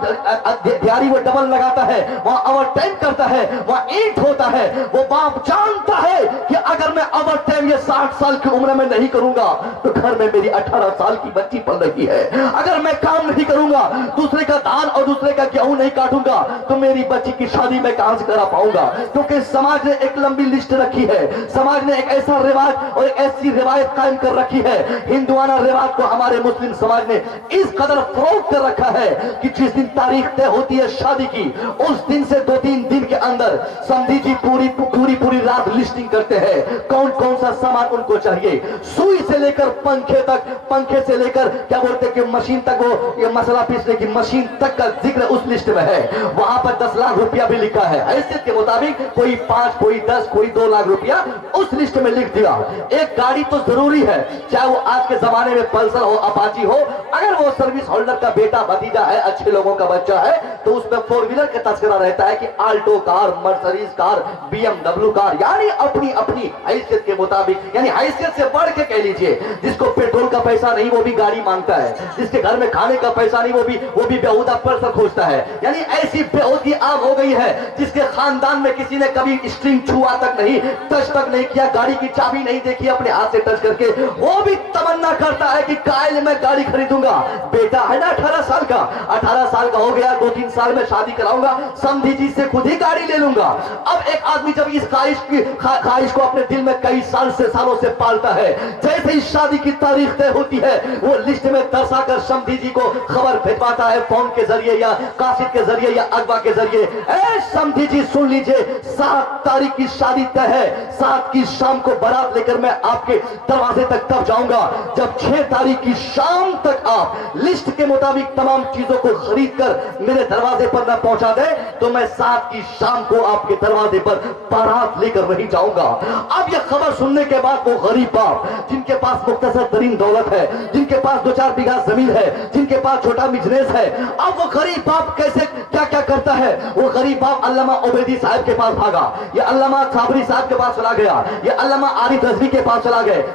دیہاری وہ ڈبل لگاتا ہے، وہاں اوور ٹائم کرتا ہے، وہاں اینٹ ہوتا ہے۔ وہ باپ جانتا ہے کہ اگر میں اوور ٹائم یہ 60 سال کی عمر میں نہیں کروں گا تو گھر میں میری 18 سال کی بچی پل رہی ہے، اگر میں کام نہیں کروں گا، دوسرے کا دھان اور دوسرے کا گیہوں نہیں کاٹوں گا تو میری بچی کی شادی میں کہاں سے کرا پاؤں گا؟ کیونکہ سماج نے ایک لمبی لسٹ رکھی ہے، سماج نے ایک ایسا رواج اور ایک ایسی روایت قائم کر رکھی ہے، ہندوانہ رواج کو ہمارے مسلم سماج نے اس قدر فروغ کر رکھا ہے کہ جس دن تاریخ طے ہوتی ہے شادی کی، اس دن سے 2-3 دن کے اندر سمدھی جی پوری رات لسٹنگ کرتے ہیں کون کون سا سامان ان کو چاہیے، سوئی سے لے کر پنکھے تک، پنکھے سے لے کر کیا بولتے کہ مشین تک، وہ یہ مسئلہ پیسنے کی مشین تک کا ذکر اس لسٹ میں ہے۔ وہاں پر 10 لاکھ روپیہ بھی لکھا ہے، حیثیت کے مطابق کوئی 5 کوئی 10 کوئی 2 لاکھ روپیہ اس لسٹ میں لکھ دیا۔ ایک گاڑی تو ضروری ہے، چاہے وہ آج کے زمانے میں پلسر ہو، اپاچی ہو، اگر وہ سروس ہولڈر کا بیٹا بھتیجا ہے، اچھے لوگوں کا بچہ ہے تو اس میں 4 ویلر کا تذکرہ رہتا ہے کہ آلٹو کار، مرسڈیز کار، BMW کار، یعنی اپنی حیثیت کے مطابق، یعنی حیثیت سے بڑھ کے کہہ لیجئے، جس کو پیٹرول کا پیسہ نہیں وہ بھی گاڑی مانگتا ہے، جس کے گھر میں کھانے کا پیسہ نہیں وہ بھی بیہودہ پلسر کھوجتا ہے۔ یعنی ایسی بیہودگی عام ہو گئی ہے، جس کے خاندان میں کسی نے کبھی اسٹرنگ چھوا تک نہیں، ٹچ تک نہیں کیا، گاڑی کی چابی نہیں دیکھی اپنے ہاتھ سے ٹچ کر کے، وہ بھی تمنا کرتا ہے کہ کائل میں گاڑی خریدوں گا۔ بیٹا ہے نا 18 سال کا، 18 سال کا ہو گیا، 2-3 سال میں شادی کراؤں گا، سمدھی جی سے خود ہی گاڑی لے لوں گا۔ اب ایک آدمی جب اس خواہش کو اپنے دل میں کئی سالوں سے پالتا ہے، جیسے ہی شادی کی تاریخ طے ہوتی ہے وہ لسٹ میں درسا کر سمدھی جی کو خبر بھیجواتا ہے، فون کے ذریعے یا قاصد کے ذریعے یا اغوا کے ذریعے، اے سمدھی جی سن لیجئے 7 تاریخ کی شادی طے ہے، 7 کی شام کو بارات لے کر میں آپ کے دروازے تک تب جاؤں گا، جب 6 تاریخ کی شام تک آپ لسٹ کے مطابق تمام چیزوں کو خرید کر میرے دروازے پر نہ پہنچا دے تو میں 7 کی شام کو آپ کے دروازے پر بارات لے کر نہیں جاؤں گا۔ اب یہ خبر سننے کے بعد وہ غریب باپ جن کے پاس مختصر ترین دولت ہے، جن کے پاس 2-4 بیگھہ زمین ہے، جن کے پاس چھوٹا بزنس ہے، اب وہ غریب باپ کیسے کیا کرتا ہے؟ وہ غریب باپ علامہ عبیدی صاحب کے پاس بھاگا، یہ علامہ صابری صاحب کے پاس چلا گیا، یہ علامہ عارف رضوی کے پاس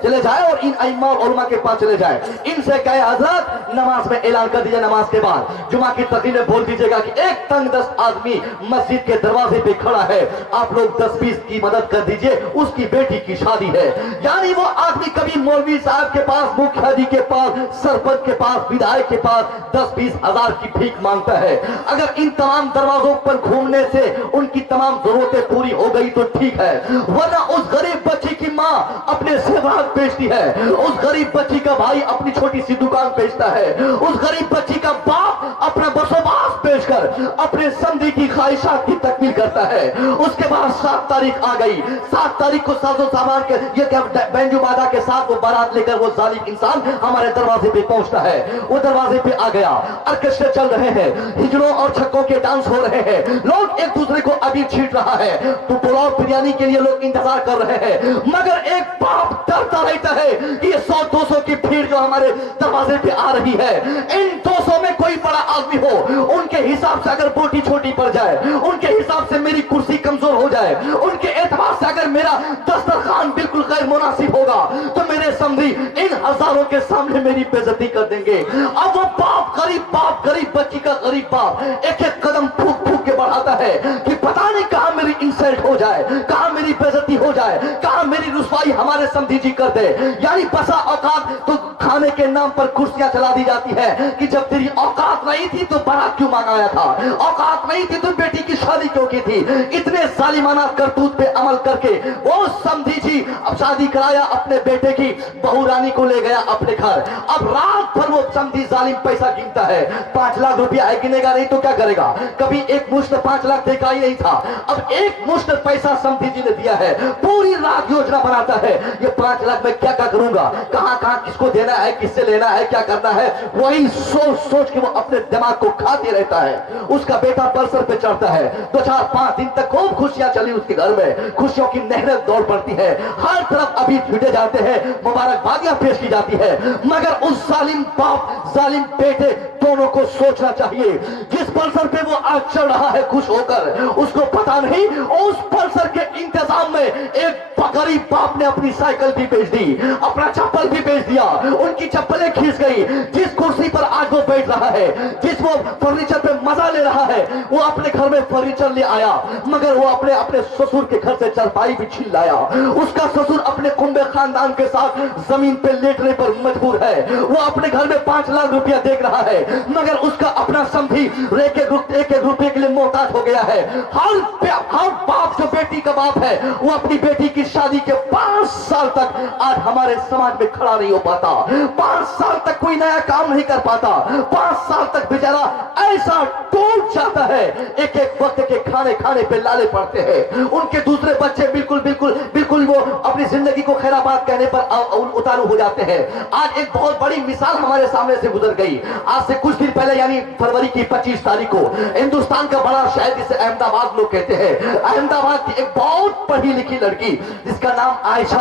چلے جائے اور ان ائمہ اور علماء کے پاس چلے جائے، ان سے کہے حضرت نماز میں اعلان کر دیجئے، نماز کے بعد جمعہ کی تقریر میں بول دیجئے گا کہ ایک تنگ دست آدمی مسجد کے دروازے پہ کھڑا ہے، آپ لوگ 10-20 کی مدد کر دیجئے، اس کی بیٹی کی شادی ہے۔ یعنی وہ آدمی کبھی مولوی صاحب کے پاس، مکھیا جی کے پاس، سرپنچ کے پاس، ودھائک کے پاس 10-20 ہزار کی بھیک مانگتا ہے۔ اگر ان تمام دروازوں پر گھومنے سے ان کی تمام ضرورتیں پوری ہو گئی تو ٹھیک ہے، ورنہ اس غریب بچی کی ماں اپنے زیورات بیچتی ہے، اس غریب بچی کا بھائی اپنی چھوٹی سی دکان بیچتا ہے، اس غریب بچی کا باپ اپنا بسوباس بیچ کر اپنے سمدھی کی خواہشات کی تکمیل کرتا ہے۔ اس کے بعد 7 تاریخ آ گئی، 7 تاریخ کو ساز و سامان کے یہ کہ بینجو بادہ کے ساتھ وہ بارات لے کر وہ ظالم انسان ہمارے دروازے پہ پہنچتا ہے۔ وہ دروازے پہ آ گیا، آرکیسٹرا چل رہے ہیں، ہجڑوں اور چھکوں کے ڈانس ہو رہے ہیں، لوگ ایک دوسرے کو ابھی چھیٹ رہا ہے، تو پلاؤ بریانی کے لیے لوگ انتظار کر رہے ہیں، مگر ایک باپ ڈرتا رہتا ہے کہ یہ 100-200 کی بھیڑ جو ہمارے دروازے پہ آ رہی ہے، ان 200 میں کوئی بڑا آدمی ہو، ان کے حساب سے اگر بوٹی چھوٹی پڑ جائے، ان کے حساب سے میری کرسی کمزور ہو جائے، ان کے اعتبار سے اگر میرا دسترخوان بالکل غیر مناسب ہوگا تو میرے سمدھی ان ہزاروں کے سامنے میری بے عزتی کر دیں گے۔ اب وہ باپ، غریب بچی کا غریب باپ ایک ایک قدم پھوک پھوک کے بڑھاتا ہے کہ پتہ نہیں کہاں میری इंसल्ट हो जाए, कहाँ मेरी बेइज्जती हो जाए, कहाँ मेरी रुसवाई हमारे समधी जी कर दे। यानी बसा औकात तो खाने के नाम पर कुर्सियां चला दी जाती है कि जब तेरी औकात नहीं थी तो बारात क्यों मंगाया था, औकात नहीं थी तो बेटी की शादी क्यों की थी। इतने जालिमाना करतूत पे अमल करके वो समधी जी अब शादी कराया अपने बेटे की, बहू रानी को ले गया अपने घर। अब रात भर वो समधी जालिम पैसा गिनता है, 5 लाख रुपया है, गिनेगा नहीं तो क्या करेगा। कभी एक मुश्त 5 लाख देखा ही नहीं था, अब एक मुश्त पैसा समधी जी ने दिया है। पूरी रात योजना बनाता है, ये 5 लाख में क्या क्या करूंगा, कहां कहां किसको देना है, किससे लेना है, क्या करना है, वही सोच सोच के वो अपने दिमाग को खाते रहता है। उसका बेटा पल्सर पे चढ़ता है, 2-4-5 दिन तक खूब खुशियां चली उसके घर में, खुशियों की नहरें दौड़ पड़ती है, हर तरफ अभी छूटे जाते हैं, मुबारकबादियां पेश की जाती है। मगर उस जालिम बाप जालिम बेटे दोनों को सोचना चाहिए, जिस पल्सर पे वो आज चढ़ रहा है खुश होकर, उसको पता नहीं उस पल्सर के इंतजाम में एक गरीब बाप ने अपनी साइकिल भी बेच दी, अपना चप्पल भी बेच दिया, उनकी चप्पलें खींच गई। जिस कुर्सी पर आज वो बैठ रहा है, जिस वो फर्नीचर पे मजा ले रहा है, वो अपने घर में फर्नीचर ले आया, मगर वो अपने अपने ससुर के घर से चारपाई भी छीन लाया। उसका ससुर अपने कुंबे खानदान के साथ जमीन पे लेटने पर मजबूर है, वो अपने घर में 5 लाख रुपया देख रहा है, मगर उसका अपना समधी एक एक रुपये के लिए मोहताज हो गया है। हर बाप जो बेटी का बाप है, वो अपनी बेटी की शादी के 5 साल तक आज हमारे समाज में खड़ा नहीं हो पाता, 5 साल तक कोई नया काम नहीं कर पाता, 5 साल तक बेचारा ऐसा टूट जाता है, एक एक वक्त के खाने पे लाले पड़ते हैं। उनके दूसरे बच्चे बिल्कुल वो अपनी जिंदगी को खैराबाद कहने पर उतारू हो जाते हैं। आज एक बहुत बड़ी मिसाल हमारे सामने से गुजर गई। आज से कुछ दिन पहले यानी फरवरी की 25 तारीख को हिंदुस्तान का बड़ा शहर जिसे अहमदाबाद लोग कहते हैं, अहमदाबाद की एक बहुत पढ़ी लिखी लड़की जिसका नाम आयशा,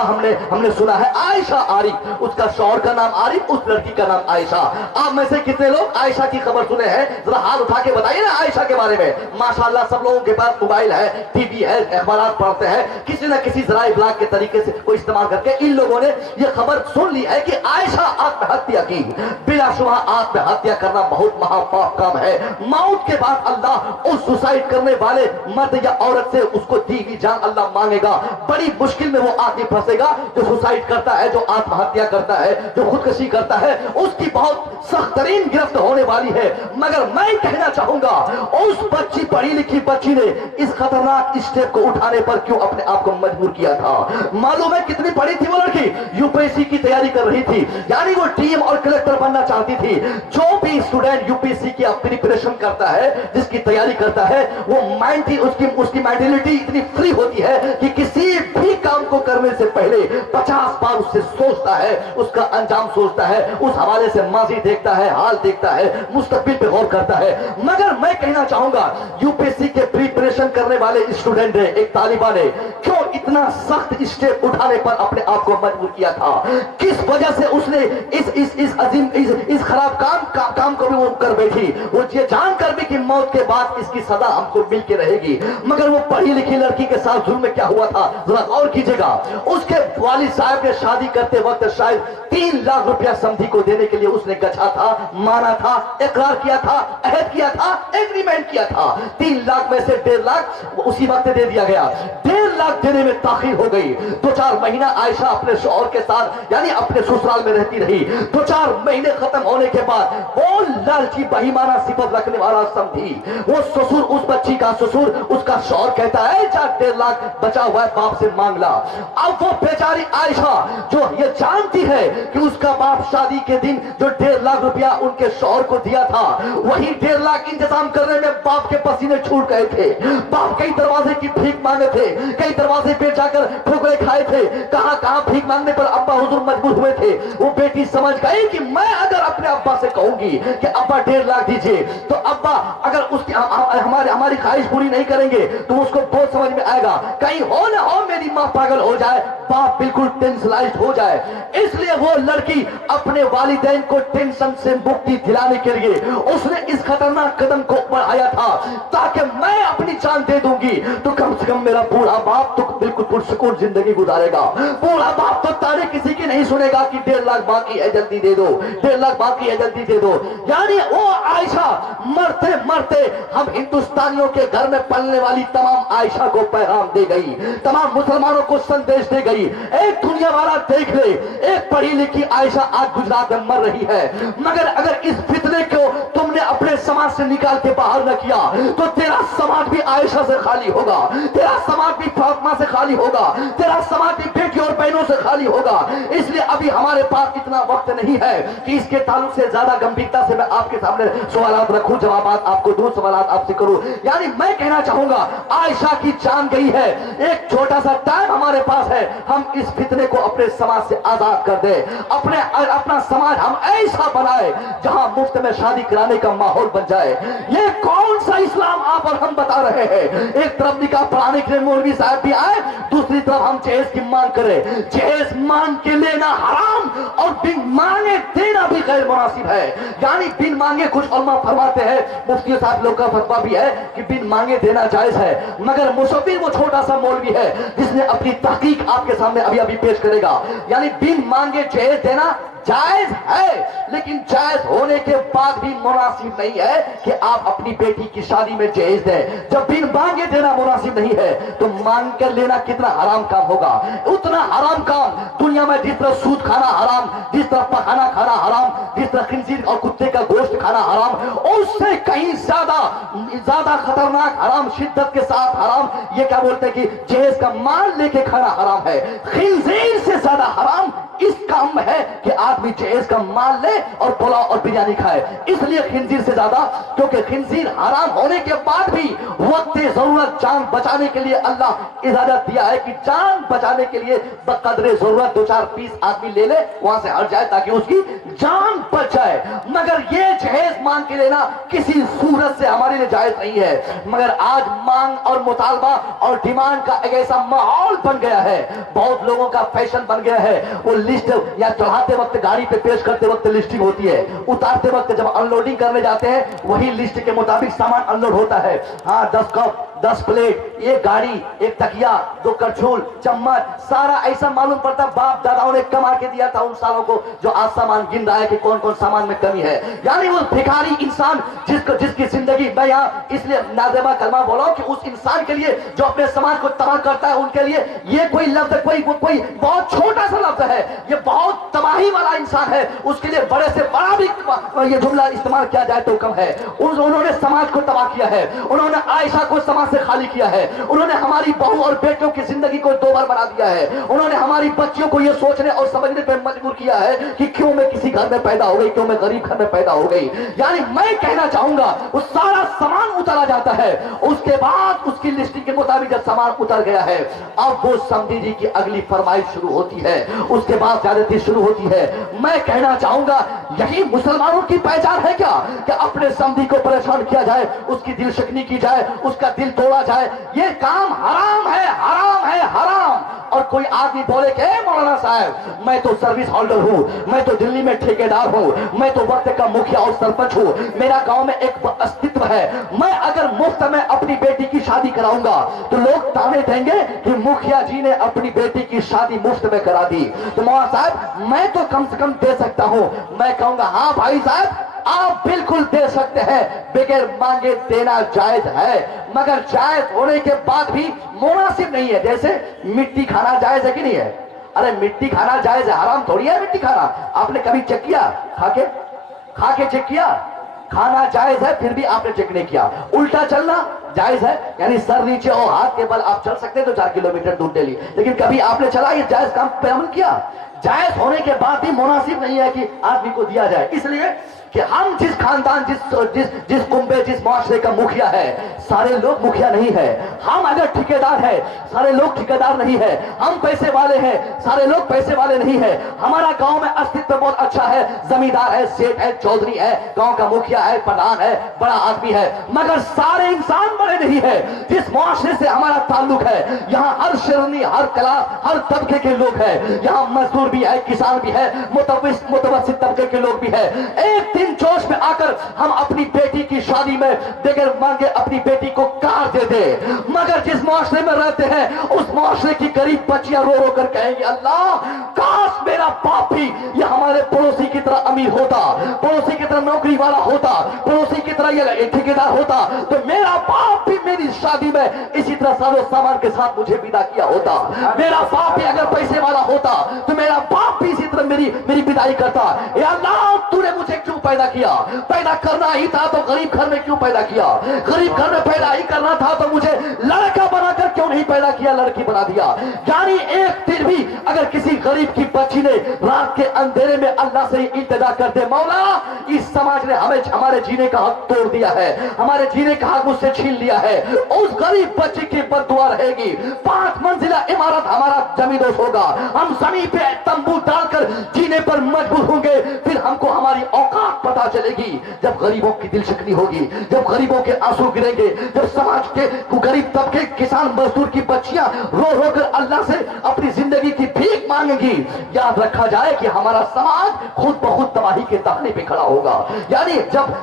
हमने सुना है आयशा आरिफ, उसका शौहर का नाम आरिफ, उस लड़की का नाम आयशा। आप में से कितने लोग आयशा की खबर सुने हैं, जरा हाथ उठा के बताइए ना आयशा के बारे में। माशाल्लाह सब लोगों के पास मोबाइल है, टीवी है, अखबार पढ़ते हैं, किसी न किसी जराए ब्लॉग के तरीके से कोई इस्तेमाल करके इन लोगों ने ये खबर सुन ली है कि आयशा आत्महत्या की। बिलाशुबह आत्महत्या करना बहुत महापाप काम है। मौत के बाद अल्लाह उस सुसाइड करने वाले मर्द या औरत से उसको दी हुई जान अल्लाह मांगेगा। बड़ी मुश्किल में वो आदमी फंसेगा जो सुसाइड करता है, जो आत्महत्या करता है, जो खुदकुशी करता है, उसकी बहुत सख्त तरीन गिरफ्त होने वाली है। मगर मैं कहना चाहूंगा उस बच्ची, पढ़ी लिखी बच्ची ने इस खतरनाक स्टेप को उठाने पर क्यों अपने आप को मजबूर किया था। मालूम है कितनी पढ़ी थी वो लड़की, यूपीएससी की तैयारी कर रही थी, यानी वो डीएम और कलेक्टर बनना चाहती थी। जो भी स्टूडेंट यूपीएससी की प्रिपरेशन करता है, जिसकी तैयारी करता है, वो माइंड उसकी मेंटालिटी इतनी फ्री होती है कि किसी भी काम को करने से पहले 50 बार उससे सोचता है, उसका अंजाम सोचता है, उस हवाले से माजी देखता है, हाल देखता है, मुस्तकबिल पे गौर करता है। मगर मैं कहना चाहूंगा यूपीएससी के प्रिपरेशन करने वाले स्टूडेंट ने, एक तालिबा ने क्यों इतना सख्त स्टेप उठाने पर अपने आप को मजबूर किया था, किस वजह से उसने इस खराब काम को भी वो कर बैठी। वो ये जानकर भी कि मौत के बाद इसकी सजा हमको मिल के रहेगी, मगर वो पढ़ी लिखी लड़की के साथ जुल्म क्या हुआ था जरा गौर कीजिएगा। उसके वालिद साहब ने शादी करते वक्त शायद 3 लाख रुपया समधी को देने के लिए उसने गछा था, माना था, इकरार किया था, अहद किया था, एग्रीमेंट किया था। 3 लाख में से 1.5 लाख उसी वक्त दे दिया गया। 1.5 लाख देने में ताखीर हो गई। 2-4 महीना आयशा अपने शौहर के साथ यानी अपने ससुराल में रहती रही। 2-4 महीने खत्म होने के बाद वो लालची बेईमाना सिफत रखने वाला समधी, वो ससुर, उस बच्ची का ससुर, उसका शौहर कहता है 1.5 लाख बचा हुआ है, बाप से मांग ला। अब वो बेचारी आयशा जो ये जानती है कि उसका बाप शादी के दिन जो 1.5 लाख रुपया उनके शौहर को दिया था, वही 1.5 लाख इंतजाम करने में बाप के पसीने छूट गए थे। बाप कई दरवाजे की भीख मांगे थे, कई दरवाजे पे जाकर ठोकरे खाए थे, कहां भीख मांगने पर अब्बा हुजूर मजबूर हुए थे। वो बेटी समझ गई कि मैं अगर अपने अब्बा से कहूंगी कि अब्बा 1.5 लाख दीजिए, तो अब्बा अगर उसकी हमारी ख्वाहिश पूरी नहीं करेंगे तो उसको बहुत समझ में आएगा, कहीं हो ना हो मेरी मां पागल हो जाए, बाप बिल्कुल टेंशनाइज्ड हो जाए। इसलिए वो लड़की अपने वालिदैन को टेंशन से मुक्ति दिलाने के लिए उसने इस खतरनाक कदम को बढ़ाया था, ताकि मैं अपनी जान दे दूंगी तो कम से कम मेरा बूढ़ा बाप बाप तो बिल्कुल पुरसुकून जिंदगी गुजारेगा, बूढ़ा बाप तो ताने किसी की नहीं सुनेगा कि 1.5 लाख बाकी है जल्दी दे दो, 1.5 लाख बाकी है जल्दी दे दो। यानी वो आयशा मरते मरते हम हिंदुस्तानियों के घर में पलने वाली तमाम आयशा को पैगाम दे गई, तमाम मुसलमानों को संदेश दे गई। एक दुनिया वाला देख ले, एक पढ़ी लिखी आयशा आज गुजरात में मर रही है, मगर अगर इस फितने को तुमने अपने समाज से निकाल के बाहर न किया तो तेरा समाज भी आयशा से खाली होगा, तेरा समाज भी फातिमा से खाली होगा, तेरा समाज भी बेटी और बहनों से खाली होगा। इसलिए अभी हमारे पास इतना वक्त नहीं है कि इसके ताल्लुक से ज्यादा गंभीरता से मैं आपके सामने सवालात रखूं, जवाबात आपको दूं, सवालात आपसे करूं। यानी मैं कहना चाहूंगा आयशा की जान गई है, एक छोटा सा टाइम हमारे पास है, हम इस फितने को अपने समाज से आजाद कर दे, अपना समाज हम ऐसा बनाए जहां मुफ्त में शादी कराने का माहौल बन जाए। ये कौन सा इस्लाम आप और हम बता रहे हैं? एक तरफ निकाह पढ़ाने के लिए मौलवी साहब भी आए, दूसरी तरफ हम जहेज की मांग करें। जहेज मांग के लेना हराम और बिन मांगे देना भी गैर मुनासिब है। यानी बिन मांगे, कुछ उलमा फरमाते हैं, मुफ्ती साहब लोग का फतवा भी है कि बिन मांगे देना जायज है, मगर मुसव्विर वो छोटा सा मौलवी है जिसने अपनी तहकीक आपके सामने अभी अभी पेश करेगा। यानी बिन मांगे जहेज देना जायज है, लेकिन जायज होने के बाद भी मुनासिब नहीं है कि आप अपनी बेटी की शादी में जहेज दें। जब बिन मांगे देना मुनासिब नहीं है तो मांग कर लेना कितना हराम काम होगा। उतना हराम काम दुनिया में जिस तरह सूद खाना हराम, जिस तरह पखाना खाना हराम, जिस तरह खिंजीर और कुत्ते का गोश्त खाना हराम, उससे कहीं ज्यादा खतरनाक हराम, शिद्दत के साथ हराम, ये क्या बोलते हैं कि जहेज का माल लेके खाना हराम है। खिंजीर से ज्यादा हराम इस काम में है कि आदमी जहेज का माल ले और पुलाव और बिरयानी खाए। इसलिए खिंजीर से ज्यादा, क्योंकि खिंजीर हराम होने के बाद भी वक्त जरूरत जान बचाने के लिए अल्लाह इजाजत दिया है कि जान बचाने के लिए बकदरे जरूरत 2-4 पीस आदमी ले ले, वहां से हट जाए ताकि उसकी जान बच जाए। मगर ये जहेज मांग के लेना किसी सूरत से हमारे लिए जायज नहीं है। मगर आज मांग और मुतालबा और डिमांड का एक ऐसा माहौल बन गया है, बहुत लोगों का फैशन बन गया है। वो लिस्ट या चढ़ाते वक्त, गाड़ी पे पेश करते वक्त लिस्टिंग होती है, उतारते वक्त जब अनलोडिंग करने जाते हैं वही लिस्ट के मुताबिक सामान अनलोड होता है। हाँ, 10 कप, 10 प्लेट, एक गाड़ी, एक तकिया, 2 करछुल, चम्मच, सारा ऐसा मालूम पड़ता बाप दादाओं ने कमा के दिया था उन सालों को, जो आज सामान गिन रहा है कि कौन कौन सामान में कमी है। यानी वो भिखारी इंसान जिसकी जिंदगी, मैं यहाँ इसलिए नाज़िमा कलमा बोला हूं कि उस इंसान के लिए जो अपने समाज को तबाह करता है, उनके लिए ये कोई लफ्ज, कोई बहुत छोटा सा लफ्ज है, ये बहुत तबाही वाला इंसान है, उसके लिए बड़े से बड़ा भी ये जुमला इस्तेमाल किया जाए तो कम है। उन्होंने समाज को तबाह किया है, उन्होंने आयशा को समाज से खाली किया है, उन्होंने हमारी बहू और बेटियों की जिंदगी को 2 बार बना दिया है, उन्होंने हमारी बच्चियों को यह सोचने और समझने पर मजबूर किया है कि क्यों मैं किसी घर में पैदा हो गई, क्यों मैं गरीब घर में पैदा हो गई। यानी मैं कहना चाहूंगा वो सारा सामान उतारा जाता है, उसके बाद उसकी लिस्टिंग के मुताबिक जब सामान उतर गया है, अब वो समझी जी की अगली फरमाइश शुरू होती है, उसके बाद ज्यादती शुरू होती है। मैं कहना चाहूंगा यही मुसलमानों की पहचान है क्या कि अपने समधी को परेशान किया जाए, उसकी दिल शिकनी की जाए, उसका दिल तोड़ा जाए। ये काम हराम है, हराम है, हराम। और कोई आदमी बोले कि मौलाना साहब मैं तो सर्विस होल्डर हूँ, मैं तो दिल्ली में ठेकेदार हूँ, मैं तो वक्त का मुखिया और सरपंच हूँ, मेरा गांव में एक अस्तित्व है, मैं अगर मुफ्त में अपनी बेटी की शादी कराऊंगा तो लोग ताने देंगे कि मुखिया जी ने अपनी बेटी की शादी मुफ्त में करा दी, तो मौलाना साहब मैं तो कम से कम दे सकता हूँ। मैं कहूंगा हाँ भाई साहब आप बिल्कुल दे सकते हैं, बगैर मांगे देना जायज है, मगर जायज होने के बाद भी मुनासिब नहीं है। जैसे मिट्टी खाना जायज है कि नहीं है? अरे मिट्टी खाना जायज है, हराम थोड़ी है मिट्टी खाना। आपने कभी चेक किया? खा के चेक किया? खाना जायज है फिर भी आपने चेक नहीं किया। उल्टा चलना जायज है, यानी सर नीचे और हाथ के बल आप चल सकते हैं तो 4 किलोमीटर दूर डेली, लेकिन कभी आपने चला ये जायज काम पे अमल किया? जायज होने के बाद भी मुनासिब नहीं है कि आदमी को दिया जाए। इसलिए कि हम जिस खानदान, जिस कुंबे, जिस माशरे का मुखिया है, सारे लोग मुखिया नहीं है। हम अगर ठेकेदार है, सारे लोग ठेकेदार नहीं है। हम पैसे वाले हैं, सारे लोग पैसे वाले नहीं है। हमारा गांव में अस्तित्व बहुत अच्छा है, जमींदार है, सेठ है, चौधरी है, गांव का मुखिया है, प्रधान है, बड़ा आदमी है, मगर सारे इंसान बड़े नहीं है। जिस माशरे से हमारा ताल्लुक है, यहाँ हर श्रेणी, हर कला, हर तबके के लोग हैं। यहाँ मजदूर भी है, किसान भी है, मुतवस्सित तबके के लोग भी है। एक दिन जोश में आकर हम अपनी बेटी की शादी में बगैर मांगे अपनी बेटी को कार दे दे, मगर जिस मुआशरे में रहते हैं उस मुआशरे की गरीब बच्चियां रो रो कर कहेंगे अल्लाह काश मेरा बाप भी ये हमारे पड़ोसी की तरह अमीर होता, पड़ोसी की तरह नौकरी वाला होता, पड़ोसी की तरह ये ठेकेदार होता, तो मेरा बाप भी मेरी शादी में इसी तरह सारो सामान के साथ मुझे विदा किया होता, मेरा बाप भी अगर पैसे वाला होता तो मेरा बाप भी इसी तरह मेरी विदाई करता। या अल्लाह तूने मुझे क्यों पैदा किया, पैदा करना ही था तो गरीब घर में क्यों पैदा किया, गरीब घर में पैदा ही करना था तो मुझे लड़का बनाकर क्यों नहीं पैदा किया, लड़की बना दिया। यानी एक दिन भी अगर किसी गरीब की बच्ची ने रात के अंधेरे में अल्लाह से इंतजा कर दे, मौला इस समाज ने हमें हमारे जीने का हक तोड़ दिया है, हमारे जीने का हक मुझसे छीन लिया है, उस गरीब बच्ची की बद्दुआ रहेगी, 5 मंजिला इमारत हमारा जमींदोज होगा, हम जमीन पे तंबू डालकर जीने पर मजबूर होंगे, फिर हमको हमारी औकात पता चलेगी। जब गरीबों की दिल शिकनी होगी, जब गरीबों के आंसू गिरेंगे, जब समाज के गरीब तबके किसान मजदूर की बच्चियां रो रो कर अल्लाह से अपनी जिंदगी की भीख मांगेंगी, याद रखा जाए कि हमारा समाज खुद बहुत तबाही के दाहने पे खड़ा होगा। यानी जब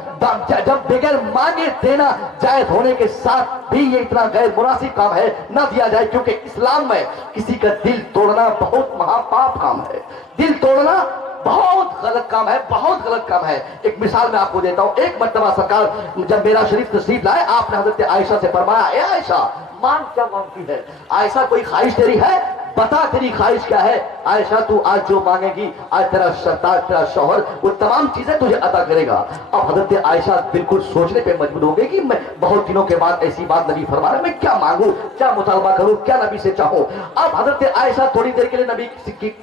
बगैर मांगे देना जायज होने के साथ भी ये इतना गैर मुनासिब काम है ना दिया जाए, क्योंकि इस्लाम में किसी का दिल तोड़ना बहुत महापाप काम है, दिल तोड़ना बहुत गलत काम है, बहुत गलत काम है। एक मिसाल मैं आपको देता हूं। एक मर्तबा सरकार जब मेरा शरीफ तशरीफ लाए, आपने हजरत आयशा से फरमाया, ए आयशा मांग क्या मांगती है, आयशा कोई ख्वाहिश तेरी है, बता तेरी ख्वाहिश क्या है। आयशा तू आज जो मांगेगी आज तेरा सरताज तेरा शौहर वो तमाम चीजें तुझे अता करेगा। अब हजरत आयशा बिल्कुल सोचने पे मजबूर हो गई कि मैं बहुत दिनों के बाद ऐसी बात नबी फरमा रहे, मैं क्या मांगू, क्या मुतालबा करूं, क्या नबी से चाहूं। अब हजरत आयशा थोड़ी देर के लिए नबी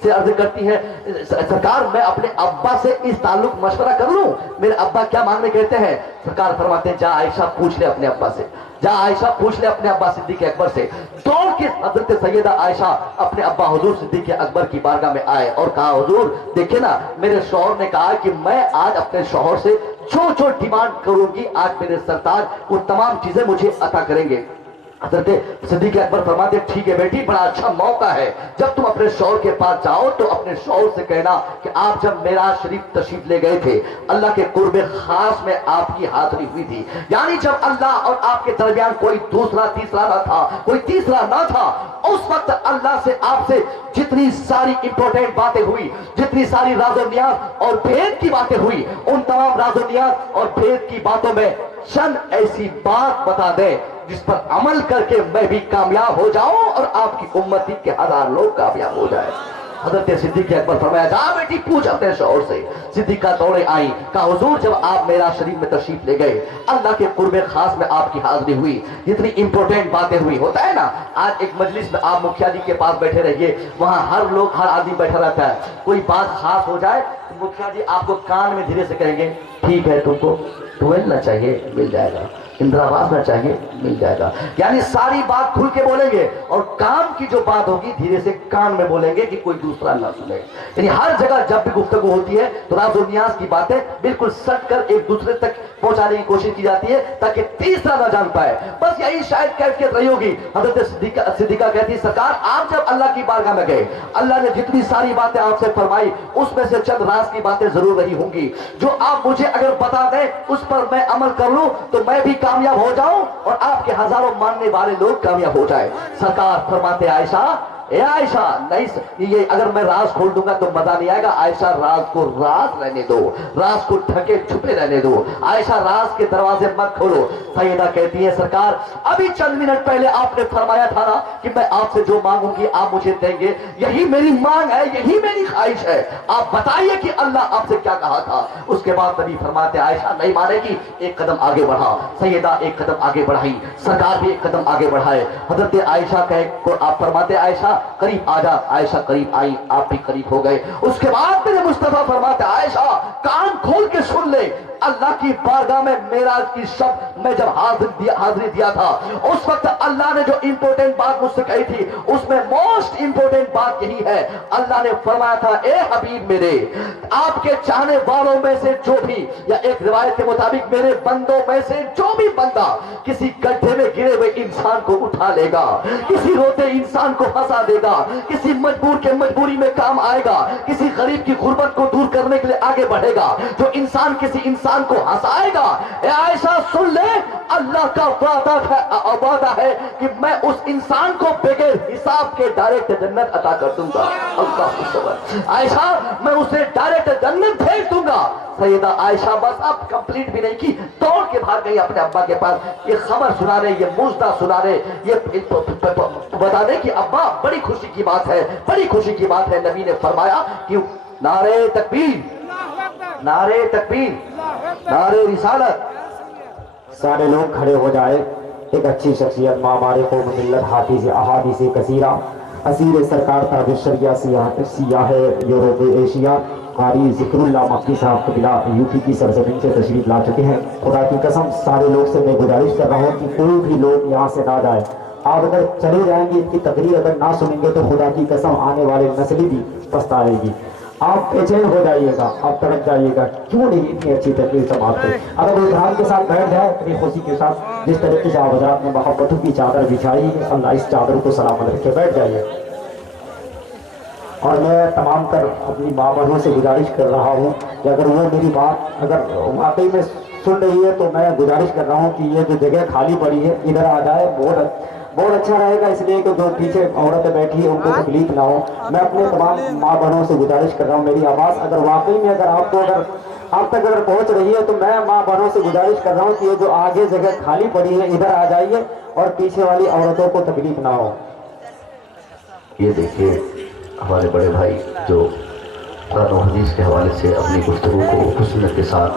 से अर्ज करती है, सरकार मैं अपने अब्बा से इस ताल्लुक मशवरा कर लूं, मेरे अब्बा क्या मांगने कहते हैं। सरकार फरमाते हैं जा आयशा पूछ ले अपने अब्बा से, जा आयशा पूछ ले अपने अब्बा सिद्दीक अकबर से। दौड़ के हजरत सैयदा आयशा अपने अब्बा हुजूर सिद्दीक अकबर की बारगाह में आए और कहा हुजूर देखिए ना, मेरे शौहर ने कहा कि मैं आज अपने शौहर से जो जो डिमांड करूंगी आज मेरे सरताज वो तमाम चीजें मुझे अता करेंगे। हजरत सिद्दीक अकबर फरमाते ठीक है बेटी, बड़ा अच्छा मौका है, जब तुम अपने शौहर के पास जाओ तो अपने शौहर से कहना कि आप जब मेराज शरीफ तशरीफ ले गए थे अल्लाह के कुर्बे खास में आपकी हाजिरी हुई थी, यानी जब अल्लाह और आपके दरमियान कोई दूसरा तीसरा ना था, कोई तीसरा ना था, उस वक्त अल्लाह से आपसे जितनी सारी इंपॉर्टेंट बातें हुई, जितनी सारी राज़ो नियाज और भेद की बातें हुई, उन तमाम राज़ो नियाज और भेद की बातों में चंद ऐसी बात बता दे जिस पर अमल करके मैं भी कामयाब हो जाऊं और आपकी उम्मती के 1000 लोग कामयाब हो जाए। हजरत सिद्दीक अकबर फरमाया जा बेटी पूछ अपने शौहर से। सिद्दीका दौड़े आई, कहा हुजूर जब आप मेरा शरीफ में तशरीफ ले गए अल्लाह के कुर्बे खास में आपकी हाजिरी हुई, जितनी इंपॉर्टेंट बातें हुई, होता है ना आज एक मजलिस में आप मुखिया जी के पास बैठे रहिए, वहां हर आदमी बैठा रहता है, कोई बात खास हो जाए तो मुखिया जी आपको कान में धीरे से कहेंगे ठीक है तुमको ट्वेल ना चाहिए मिल जाएगा, इंदिरावास ना चाहिए मिल जाएगा, यानी सारी बात खुल के बोलेंगे और काम की जो बात होगी धीरे से कान में बोलेंगे कि कोई दूसरा ना सुने। यानी हर जगह जब भी गुफ्तगू होती है तो राज़ और नियाज की बातें बिल्कुल सट कर एक दूसरे तक पहुंचाने की कोशिश की जाती है ताकि तीसरा ना जान पाए। बस यही शायद कैफियत रही होगी। हजरत सिद्दीका कहती है सरकार आप जब अल्लाह की बारगाह में गए अल्लाह ने जितनी सारी बातें आपसे फरमाई उसमें से चंद राज की बातें जरूर रही होंगी जो आप मुझे अगर बता दें उस पर मैं अमल कर लूं तो मैं भी कामयाब हो जाऊं और आपके हजारों मानने वाले लोग कामयाब हो जाए। सरकार फरमाते आयशा ए आयशा नहीं ये अगर मैं राज खोल दूंगा तो मजा नहीं आएगा, आयशा राज को राज रहने दो, राज को ढके छुपे रहने दो, आयशा राज के दरवाजे मत खोलो। सैयदा कहती है सरकार अभी चंद मिनट पहले आपने फरमाया था ना कि मैं आपसे जो मांगूंगी आप मुझे देंगे, यही मेरी मांग है, यही मेरी ख्वाहिश है, आप बताइए कि अल्लाह आपसे क्या कहा था। उसके बाद नबी फरमाते आयशा नहीं मानेगी, एक कदम आगे बढ़ा। सैयदा एक कदम आगे बढ़ाई, सरकार भी एक कदम आगे बढ़ाए। हजरत आयशा कहे आप फरमाते आयशा करीब आ जा, आयशा करीब आई, आप भी करीब हो गए। उसके बाद मेरे मुस्तफा फरमाते आयशा कान खोल के सुन ले, अल्लाह की बारगाह में मेराज की शब मैं जब हाजिरी दिया था उस वक्त अल्लाह ने जो इंपॉर्टेंट बात मुझसे कही थी उसमें मोस्ट इंपॉर्टेंट बात यही है, अल्लाह ने फरमाया था ए हबीब मेरे आपके चाहने वालों में से जो भी, या एक रिवायत के मुताबिक मेरे बंदों में से जो भी बंदा किसी गड्ढे में गिरे हुए इंसान انسان کو اٹھا لے گا, کسی روتے انسان کو ہنسا دے گا, کسی مجبور کے مجبوری میں کام آئے گا, کسی غریب کی غربت کو دور کرنے کے لیے آگے بڑھے گا, جو انسان کسی انسان کو ہنسائے گا. اے عائشہ سن لے, اللہ کا وعدہ ہے کہ میں اس انسان کو بغیر حساب کے ڈائریکٹ جنت عطا کر دوں گا. اللہ اکبر. عائشہ میں اسے ڈائریکٹ جنت بھیج دوں گا. سیدہ عائشہ بس اب کمپلیٹ بھی نہیں کی, دوڑ کے بھاگ گئی اپنے ابا کے پاس. یہ خبر سنا رہے, یہ موجدہ سنا رہے, یہ بتا دیں کہ ابا بڑی خوشی کی بات ہے, بڑی خوشی کی بات ہے. نبی نے فرمایا کہ نعرے تکبیر, نعرے تکبیر, نعرے رسالت. سارے لوگ کھڑے ہو جائے. ایک اچھی شخصیت, معمار قوم ملت, حافظ احادیث کثیرہ, اسیر سرکار تاج الشریعہ, سیاح یورپ ایشیا, قاری ذکر اللہ مکی صاحب قبلہ یو پی کی سرزمین سے تشریف لا چکے ہیں. خدا کی قسم سارے لوگ سے میں گزارش کر رہا ہوں کہ کوئی بھی لوگ یہاں سے نہ جائے. آپ اگر چلے جائیں گے, ان کی تقریر اگر نہ سنیں گے تو خدا کی قسم آنے والے نسلیں بھی پچھتائے گی. آپ بے چین ہو جائیے گا, آپ تڑپ جائیے گا, کیوں نہیں اتنی اچھی تقریر سماعت کریں. اگر وہ اطمینان کے ساتھ بیٹھ جائے, اتنی خوشی کے ساتھ, جس طریقے سے آپ حضرات نے محبتوں کی چادر بچھائی, اللہ اس چادر کو سلامت رکھ کے بیٹھ جائیے. اور میں تمام تر اپنی ماں بہنوں سے گزارش کر رہا ہوں کہ اگر وہ میری بات اگر واقعی میں سن رہی ہے تو میں گزارش کر رہا ہوں کہ یہ جو جگہ خالی پڑی ہے ادھر آ جائے. بہت اچھا رہے گا, اس لیے کہ جو پیچھے عورتیں بیٹھی ہیں ان کو تکلیف نہ ہو. میں اپنے تمام ماں بہنوں سے گزارش کر رہا ہوں, میری آواز اگر واقعی میں اگر آپ تک اگر پہنچ رہی ہے تو میں ماں بہنوں سے گزارش کر رہا ہوں کہ یہ جو آگے جگہ خالی پڑی ہے ادھر آ جائیے اور پیچھے والی عورتوں کو تکلیف نہ ہو. یہ دیکھیے ہمارے بڑے بھائی جو قرآن و حدیث کے حوالے سے اپنی گفتگو کو حسنیت کے ساتھ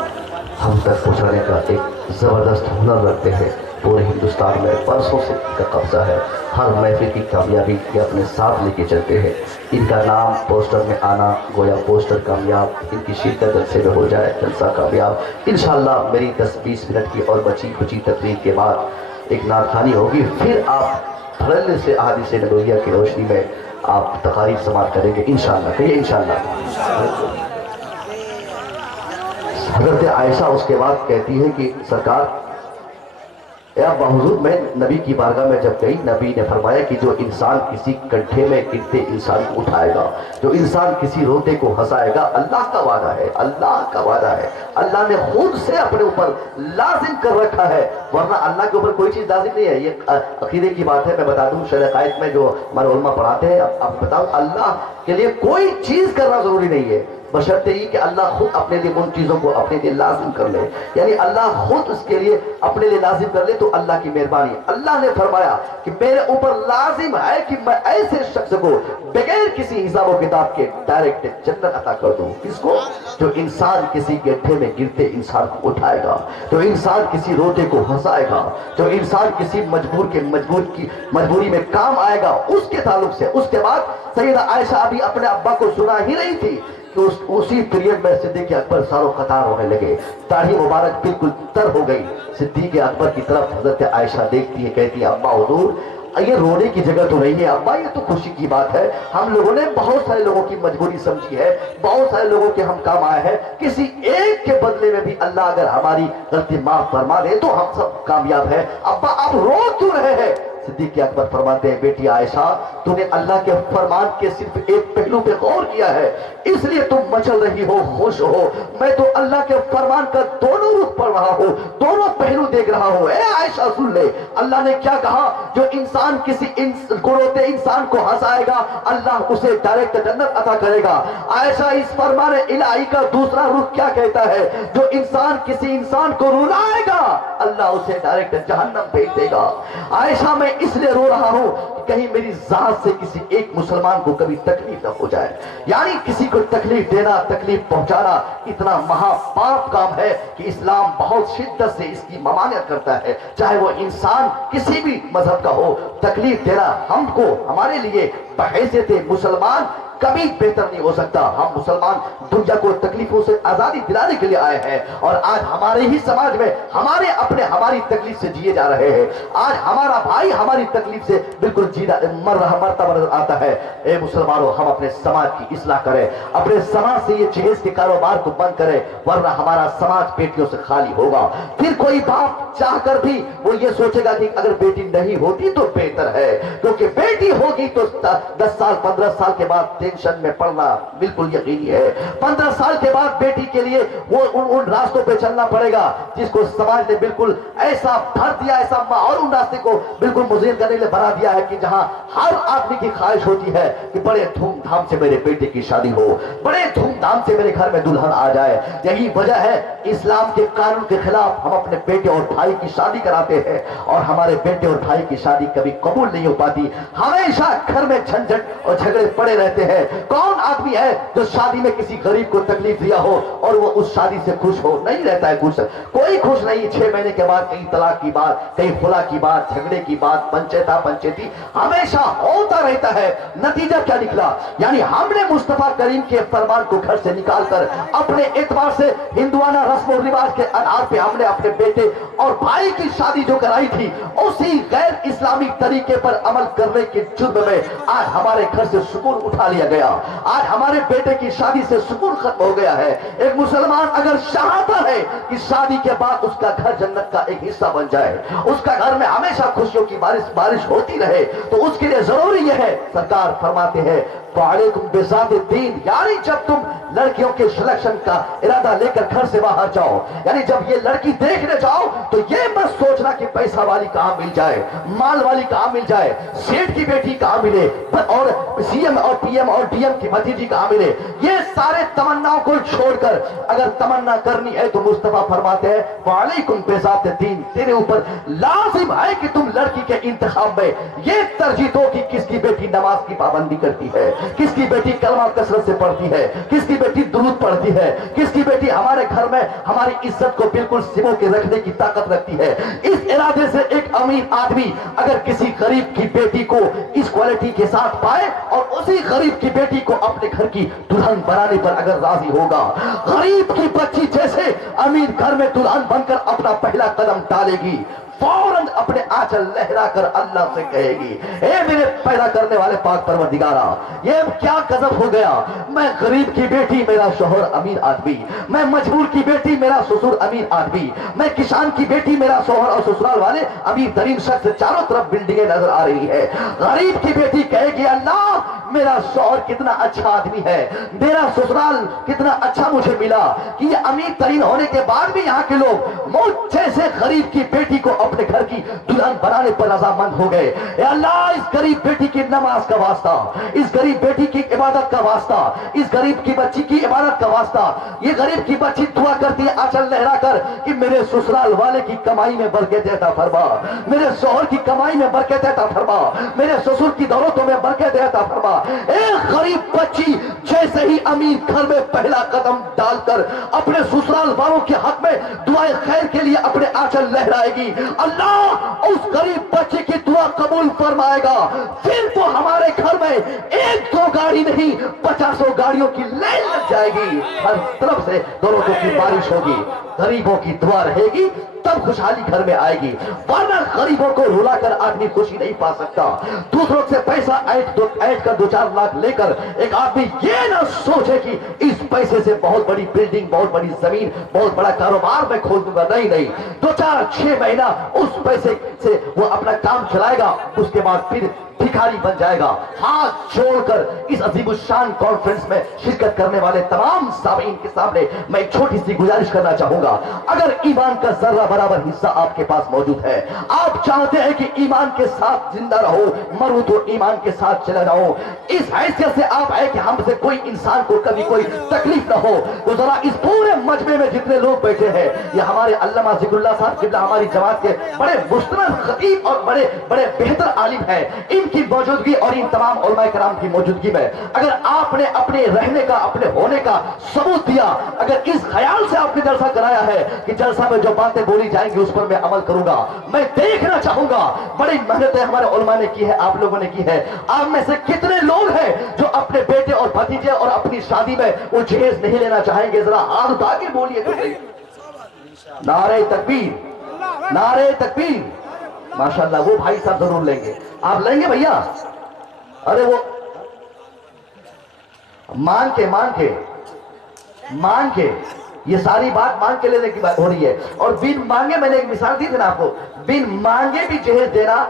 ہم تک پہنچانے کا ایک زبردست ہنر رکھتے ہیں. پورے ہندوستان میں برسوں سے ان کا قبضہ ہے, ہر محفل کی کامیابی یہ اپنے ساتھ لے کے چلتے ہیں. ان کا نام پوسٹر میں آنا گویا پوسٹر کامیاب, ان کی شرکت جلسے میں ہو جائے جلسہ کامیاب. انشاءاللہ میری 10-20 منٹ کی اور بچی کچی تقریر کے بعد ایک نعت خوانی ہوگی, پھر آپ دھڑلے سے احادیث نبویہ کی روشنی میں آپ تقاریر سماعت کریں گے انشاءاللہ. کہیے انشاءاللہ. حضرت عائشہ اس کے بعد کہتی ہے کہ سرکار اے ابا حضور, میں نبی کی بارگاہ میں جب گئی, نبی نے فرمایا کہ جو انسان کسی گڈھے میں گرتے انسان کو اٹھائے گا, جو انسان کسی روتے کو ہنسائے گا, اللہ کا وعدہ ہے, اللہ کا وعدہ ہے, اللہ نے خود سے اپنے اوپر لازم کر رکھا ہے, ورنہ اللہ کے اوپر کوئی چیز لازم نہیں ہے. یہ عقیدے کی بات ہے, میں بتا دوں شرح عقائد میں جو ہمارے علماء پڑھاتے ہیں, اب بتاؤ اللہ کے لیے کوئی چیز کرنا ضروری نہیں ہے, بشرطے ہی کہ اللہ خود اپنے لیے ان چیزوں کو اپنے لیے لازم کر لے. یعنی اللہ خود اس کے لیے اپنے لیے لازم کر لے تو اللہ کی مہربانی. اللہ نے فرمایا کہ میرے اوپر لازم ہے کہ میں ایسے شخص کو بغیر کسی حساب و کتاب کے ڈائریکٹ جنت عطا کر دوں. کس کو؟ جو انسان کسی گڈھے میں گرتے انسان کو اٹھائے گا, جو انسان کسی روتے کو ہنسائے گا, جو انسان کسی مجبوری میں کام آئے گا, اس کے تعلق سے. اس کے بعد سیدہ عائشہ ابھی اپنے ابا کو سنا ہی رہی تھی کہ اسی پیریڈ میں صدیق اکبر ساروں قطار ہونے لگے, داڑھی مبارک بالکل تر ہو گئی. صدیق اکبر کی طرف حضرت عائشہ دیکھتی ہے, کہتی ہے ابا حضور یہ رونے کی جگہ تو نہیں ہے, ابا یہ تو خوشی کی بات ہے. ہم لوگوں نے بہت سارے لوگوں کی مجبوری سمجھی ہے, بہت سارے لوگوں کے ہم کام آئے ہیں, کسی ایک کے بدلے میں بھی اللہ اگر ہماری غلطی معاف فرما دے تو ہم سب کامیاب ہیں. ابا آپ رو کیوں رہے ہیں؟ صدیق اکبر فرماتے ہیں بیٹی عائشہ تو نے اللہ کے فرمان کے صرف ایک پہلو پہ غور کیا ہے, اس لیے تم مچل رہی ہو, خوش ہو. میں تو اللہ کے فرمان کا دونوں رخ پڑھ رہا ہوں, دونوں پہلو دیکھ رہا ہوں. اے عائشہ سن لے, اللہ نے کیا کہا, جو انسان کسی گروتے انسان کو ہنسائے گا اللہ اسے ڈائریکٹ جنت عطا کرے گا. عائشہ اس فرمان الہی کا دوسرا رخ کیا کہتا ہے, جو انسان کسی انسان کو رلائے گا اللہ اسے ڈائریکٹ جہنم بھیج دے گا. عائشہ میں اس لیے رو رہا ہوں کہ کہیں میری ذات سے کسی ایک مسلمان کو کبھی تکلیف نہ ہو جائے. یعنی کسی کو تکلیف دینا, تکلیف پہنچانا اتنا مہا پاپ کام ہے کہ اسلام بہت شدت سے اس کی ممانعت کرتا ہے, چاہے وہ انسان کسی بھی مذہب کا ہو. تکلیف دینا ہم کو ہمارے لیے بحیثیت مسلمان कभी बेहतर नहीं हो सकता। हम मुसलमान दुनिया को तकलीफों से आजादी दिलाने के लिए आए हैं और आज हमारे ही समाज में हमारे अपने हमारी तकलीफ से जिए जा रहे हैं। आज हमारा भाई हमारी तकलीफ से बिल्कुल मरता नजर आता है। ए मुसलमानों, हम अपने समाज की इस्लाह करें, अपने समाज से ये जहेज के कारोबार को बंद करें, वरना हमारा समाज बेटियों से खाली होगा। फिर कोई बाप चाहकर भी वो ये सोचेगा कि अगर बेटी नहीं होती तो बेहतर है, क्योंकि बेटी होगी तो 10 साल 15 साल के बाद टेंशन में पड़ना बिल्कुल यकीनी है। 15 साल के बाद बेटी के लिए वो उन रास्तों पे चलना पड़ेगा जिसको समाज ने बिल्कुल ऐसा भर दिया, ऐसा माहौल उन रास्ते को बिल्कुल मुज़य्यन करने के लिए बना दिया है कि जहां हर आदमी की ख्वाहिश होती है कि बड़े धूमधाम से मेरे बेटे की शादी हो, बड़े धूमधाम से मेरे घर में दुल्हन आ जाए। यही वजह है इस्लाम के कानून के खिलाफ हम अपने बेटे और भाई की शादी कराते हैं और हमारे बेटे और भाई की शादी कभी कबूल नहीं हो पाती। हमेशा घर में झंझट और झगड़े पड़े रहते हैं। कौन आदमी है जो शादी में किसी गरीब को तकलीफ दिया हो और वो उस शादी से खुश हो? नहीं रहता है खुश, कोई खुश नहीं। 6 महीने के बाद कहीं तलाक की बात, कहीं खुला की बात, झगड़े की बात, पंचायती हमेशा होता रहता है। नतीजा क्या निकला? यानी हमने मुस्तफा करीम के फरमान को घर से निकालकर अपने एतबार से हिंदुआना रस्म और रिवाज के आधार पे हमने अपने बेटे और भाई की शादी जो कराई थी उसी गैर इस्लामिक तरीके पर अमल करने के जुर्म में आज हमारे घर से सुकून उठा लिया गया। आज हमारे बेटे की शादी से सुकून खत्म हो गया है। एक मुसलमान अगर चाहता है कि शादी के बाद उसका घर जन्नत का एक हिस्सा बन जाए, उसका घर में हमेशा खुशियों की बारिश होती रहे, तो उसके लिए जरूरी यह है, सरकार फरमाते हैं वालेकुम बिज़ातिद दीन, यानी जब तुम लड़कियों के सिलेक्शन का इरादा लेकर घर से बाहर जाओ, यानी जब ये लड़की देखने जाओ तो ये मत सोचना कि पैसा वाली कहां मिल जाए, माल वाली कहां मिल जाए, सेठ की बेटी कहां मिले और सीएम और पीएम और डीएम की भतीजी कहां मिले। ये सारे तमन्नाओं को छोड़कर अगर तमन्ना करनी है तो मुस्तफा फरमाते हैं वालेकुम बिज़ातिद दीन, तेरे ऊपर लाजिम है कि तुम लड़की के इंतखाब में ये तरजीह दो कि किसकी बेटी नमाज की पाबंदी करती है, किसकी बेटी कलमा कसरत से पढ़ती है, किसकी बेटी दुरूद पढ़ती है, किसकी बेटी हमारे घर में हमारी इज्जत को बिल्कुल सिमो के रखने की ताकत रखती है। इस इरादे से एक अमीर आदमी अगर किसी गरीब की बेटी को इस क्वालिटी के साथ पाए और उसी गरीब की बेटी को अपने घर की दुल्हन बनाने पर अगर राजी होगा, गरीब की बच्ची जैसे अमीर घर में दुल्हन बनकर अपना पहला कदम डालेगी, फौरन अपने आंचल लहराकर अल्लाह से कहेगी, ए मेरे पैदा करने वाले पाक परवरदिगारा, ये क्या गजब हो गया, मैं गरीब की बेटी मेरा शोहर अमीर आदमी, मैं मजबूर की बेटी मेरा ससुर अमीर आदमी, मैं किसान की बेटी मेरा शोहर और ससुराल वाले अमीर तरीन शख्स, चारों तरफ बिल्डिंगें नजर आ रही है। गरीब की बेटी कहेगी अल्लाह मेरा शोहर कितना अच्छा आदमी है, मेरा ससुराल कितना अच्छा मुझे मिला कि ये अमीर तरीन होने के बाद भी यहाँ के लोग मुझ जैसे गरीब की बेटी को अपने घर की दुल्हन बनाने पर रजामंद हो गए। अल्लाह इस गरीब बेटी की नमाज का वास्ता, इस गरीब बेटी की इबादत का वास्ता, इस गरीब की बच्ची की इबादत का वास्ता, ये गरीब की बच्ची दुआ करती है आंचल लहराकर कि मेरे ससुराल वाले की कमाई में बरकत अता फरमा, मेरे शोहर की कमाई में बरकत अता फरमा, मेरे ससुर की दौलतों में बरकत अता फरमा। एक गरीब बच्ची जैसे ही अमीर घर में पहला कदम डालकर अपने ससुराल वालों के हक में दुआए खैर के लिए अपने आंचल लहराएगी, अल्लाह उस गरीब बच्चे की दुआ कबूल फरमाएगा। फिर तो हमारे घर में 1-2 गाड़ी नहीं 50 गाड़ियों की लाइन लग जाएगी, हर तरफ से दौलतों की बारिश होगी, गरीबों की दुआ रहेगी, तब खुशहाली घर में आएगी, वरना गरीबों को रुलाकर आदमी खुशी नहीं पा सकता। दूसरों से पैसा ऐंठ कर 2-4 लाख लेकर एक आदमी ये ना सोचे कि इस पैसे से बहुत बड़ी बिल्डिंग, बहुत बड़ी जमीन, बहुत बड़ा कारोबार मैं खोल दूंगा। नहीं, 2-4-6 महीना उस पैसे से वो अपना काम चलाएगा, उसके बाद फिर भिखारी बन जाएगा। हाथ जोड़कर इस अजीमुशान कॉन्फ्रेंस में शिरकत करने वाले तमाम सामीन के सामने मैं एक छोटी सी गुजारिश करना चाहूंगा, अगर ईमान का जर्रा बराबर हिस्सा आपके पास मौजूद है, आप चाहते हैं कि ईमान के साथ जिंदा रहो, मरूं तो ईमान के साथ चले जाओ, इस हैसियत से आप है कि हमसे कोई इंसान को कभी कोई तकलीफ ना हो, तो जरा इस पूरे मजमे में जितने लोग बैठे हैं, ये हमारे अल्लामा जिक्रुल्लाह साहब किबला हमारी जमात के बड़े मुस्तनद खतीब और बड़े बड़े बेहतर आलिम हैं, इनकी मौजूदगी और इन तमाम उलमा कराम की मौजूदगी में अगर आपने अपने रहने का, अपने होने का सबूत दिया, अगर इस ख्याल से आपने जलसा कराया है कि जलसा में जो बातें बोली जाएंगी उस पर मैं अमल करूंगा, मैं देखना चाहूंगा। बड़ी मेहनतें हमारे उलमा ने की है, आप लोगों ने की है। आप में से कितने लोग हैं जो अपने बेटे और भतीजे और अपनी शादी में वो जहेज नहीं लेना चाहेंगे? जरा हाथ उठा के बोलिए तो सही। नारे तकबीर, नारे तकबीर। माशाल्लाह, वो भाई साहब जरूर लेंगे। आप लेंगे भैया? अरे वो मांग के ये सारी बात मांग के लेने की बात हो रही है। और बिन मांगे, मैंने एक मिसाल दी थी ना आपको, बिन मांगे भी जहेज देना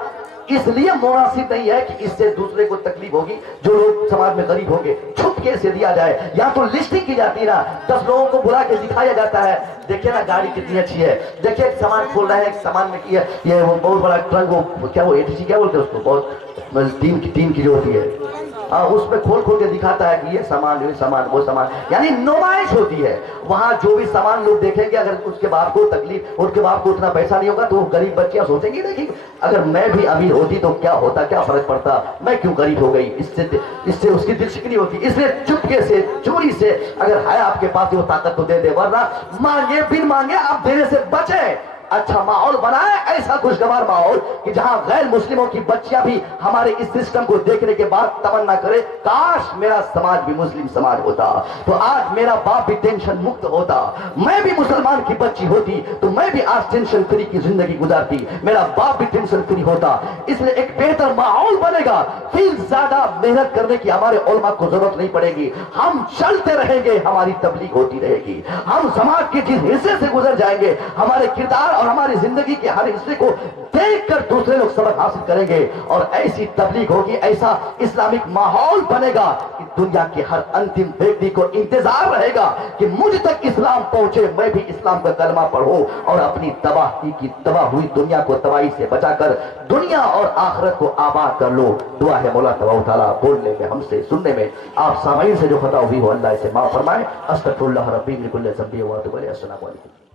इसलिए मुनासिब नहीं है कि इससे दूसरे को तकलीफ होगी, जो लोग समाज में गरीब होंगे। छुपके से दिया जाए, या तो लिस्टिंग की जाती है ना, 10 लोगों को बुला के दिखाया जाता है, देखिए ना गाड़ी कितनी अच्छी है, देखिए सामान खोल रहे हैं, सामान में ये वो बहुत बड़ा ट्रक, वो क्या, वो एटीसी क्या बोलते हैं उसको, बहुत टीम की जो होती है, हाँ, उसमें खोल के दिखाता है कि ये सामान, वो सामान, यानी नुमाइश होती है। वहां जो भी सामान लोग देखेंगे, अगर उसके बाप को तकलीफ, उसके बाप को उतना पैसा नहीं होगा, तो गरीब बच्चियां सोचेंगी, देखिए अगर मैं भी अमीर होती तो क्या होता, क्या फर्क पड़ता, मैं क्यों गरीब हो गई। इससे उसकी दिल शिकनी होती। इसलिए चुपके से, चोरी से, अगर है आपके पास वो ताकत तो दे दे, वरना मांगे बिन मांगे आप देने से बचे। अच्छा माहौल बनाए, ऐसा खुशगवार माहौल कि जहां गैर मुस्लिमों की बच्चियां भी हमारे इस सिस्टम को देखने के बाद तमन्ना करे, काश मेरा समाज भी मुस्लिम समाज होता, तो आज मेरा बाप भी टेंशन मुक्त होता, मैं भी मुसलमान की बच्ची होती तो मैं भी आज टेंशन फ्री की जिंदगी गुजारती, मेरा बाप भी टेंशन फ्री होता। इसलिए एक बेहतर माहौल बनेगा, फिर ज्यादा मेहनत करने की हमारे उलमा को जरूरत नहीं पड़ेगी। हम चलते रहेंगे, हमारी तबलीग होती रहेगी, हम समाज के जिस हिस्से से गुजर जाएंगे, हमारे किरदार और हमारी जिंदगी के हर हिस्से को देखकर दूसरे लोग सबक हासिल करेंगे, और ऐसी तबलीग होगी, ऐसा इस्लामिक माहौल बनेगा कि दुनिया के हर अंतिम व्यक्ति को इंतजार रहेगा कि मुझ तक इस्लाम पहुंचे, मैं भी इस्लाम का कलमा पढ़ूं और अपनी तबाह हुई दुनिया को तबाही से बचाकर दुनिया और आखिरत को आबाद कर लो। दुआ है मौला तबारक व तआला बोलने में, हमसे सुनने में, आप सामईन से जो खता हुई हो अल्लाह इसे माफ फरमाए। अस्तगफिरुल्लाह रब्बी मिन कुल्लि ज़ंबि व अतूबु इलैहि। अस्सलामु अलैकुम।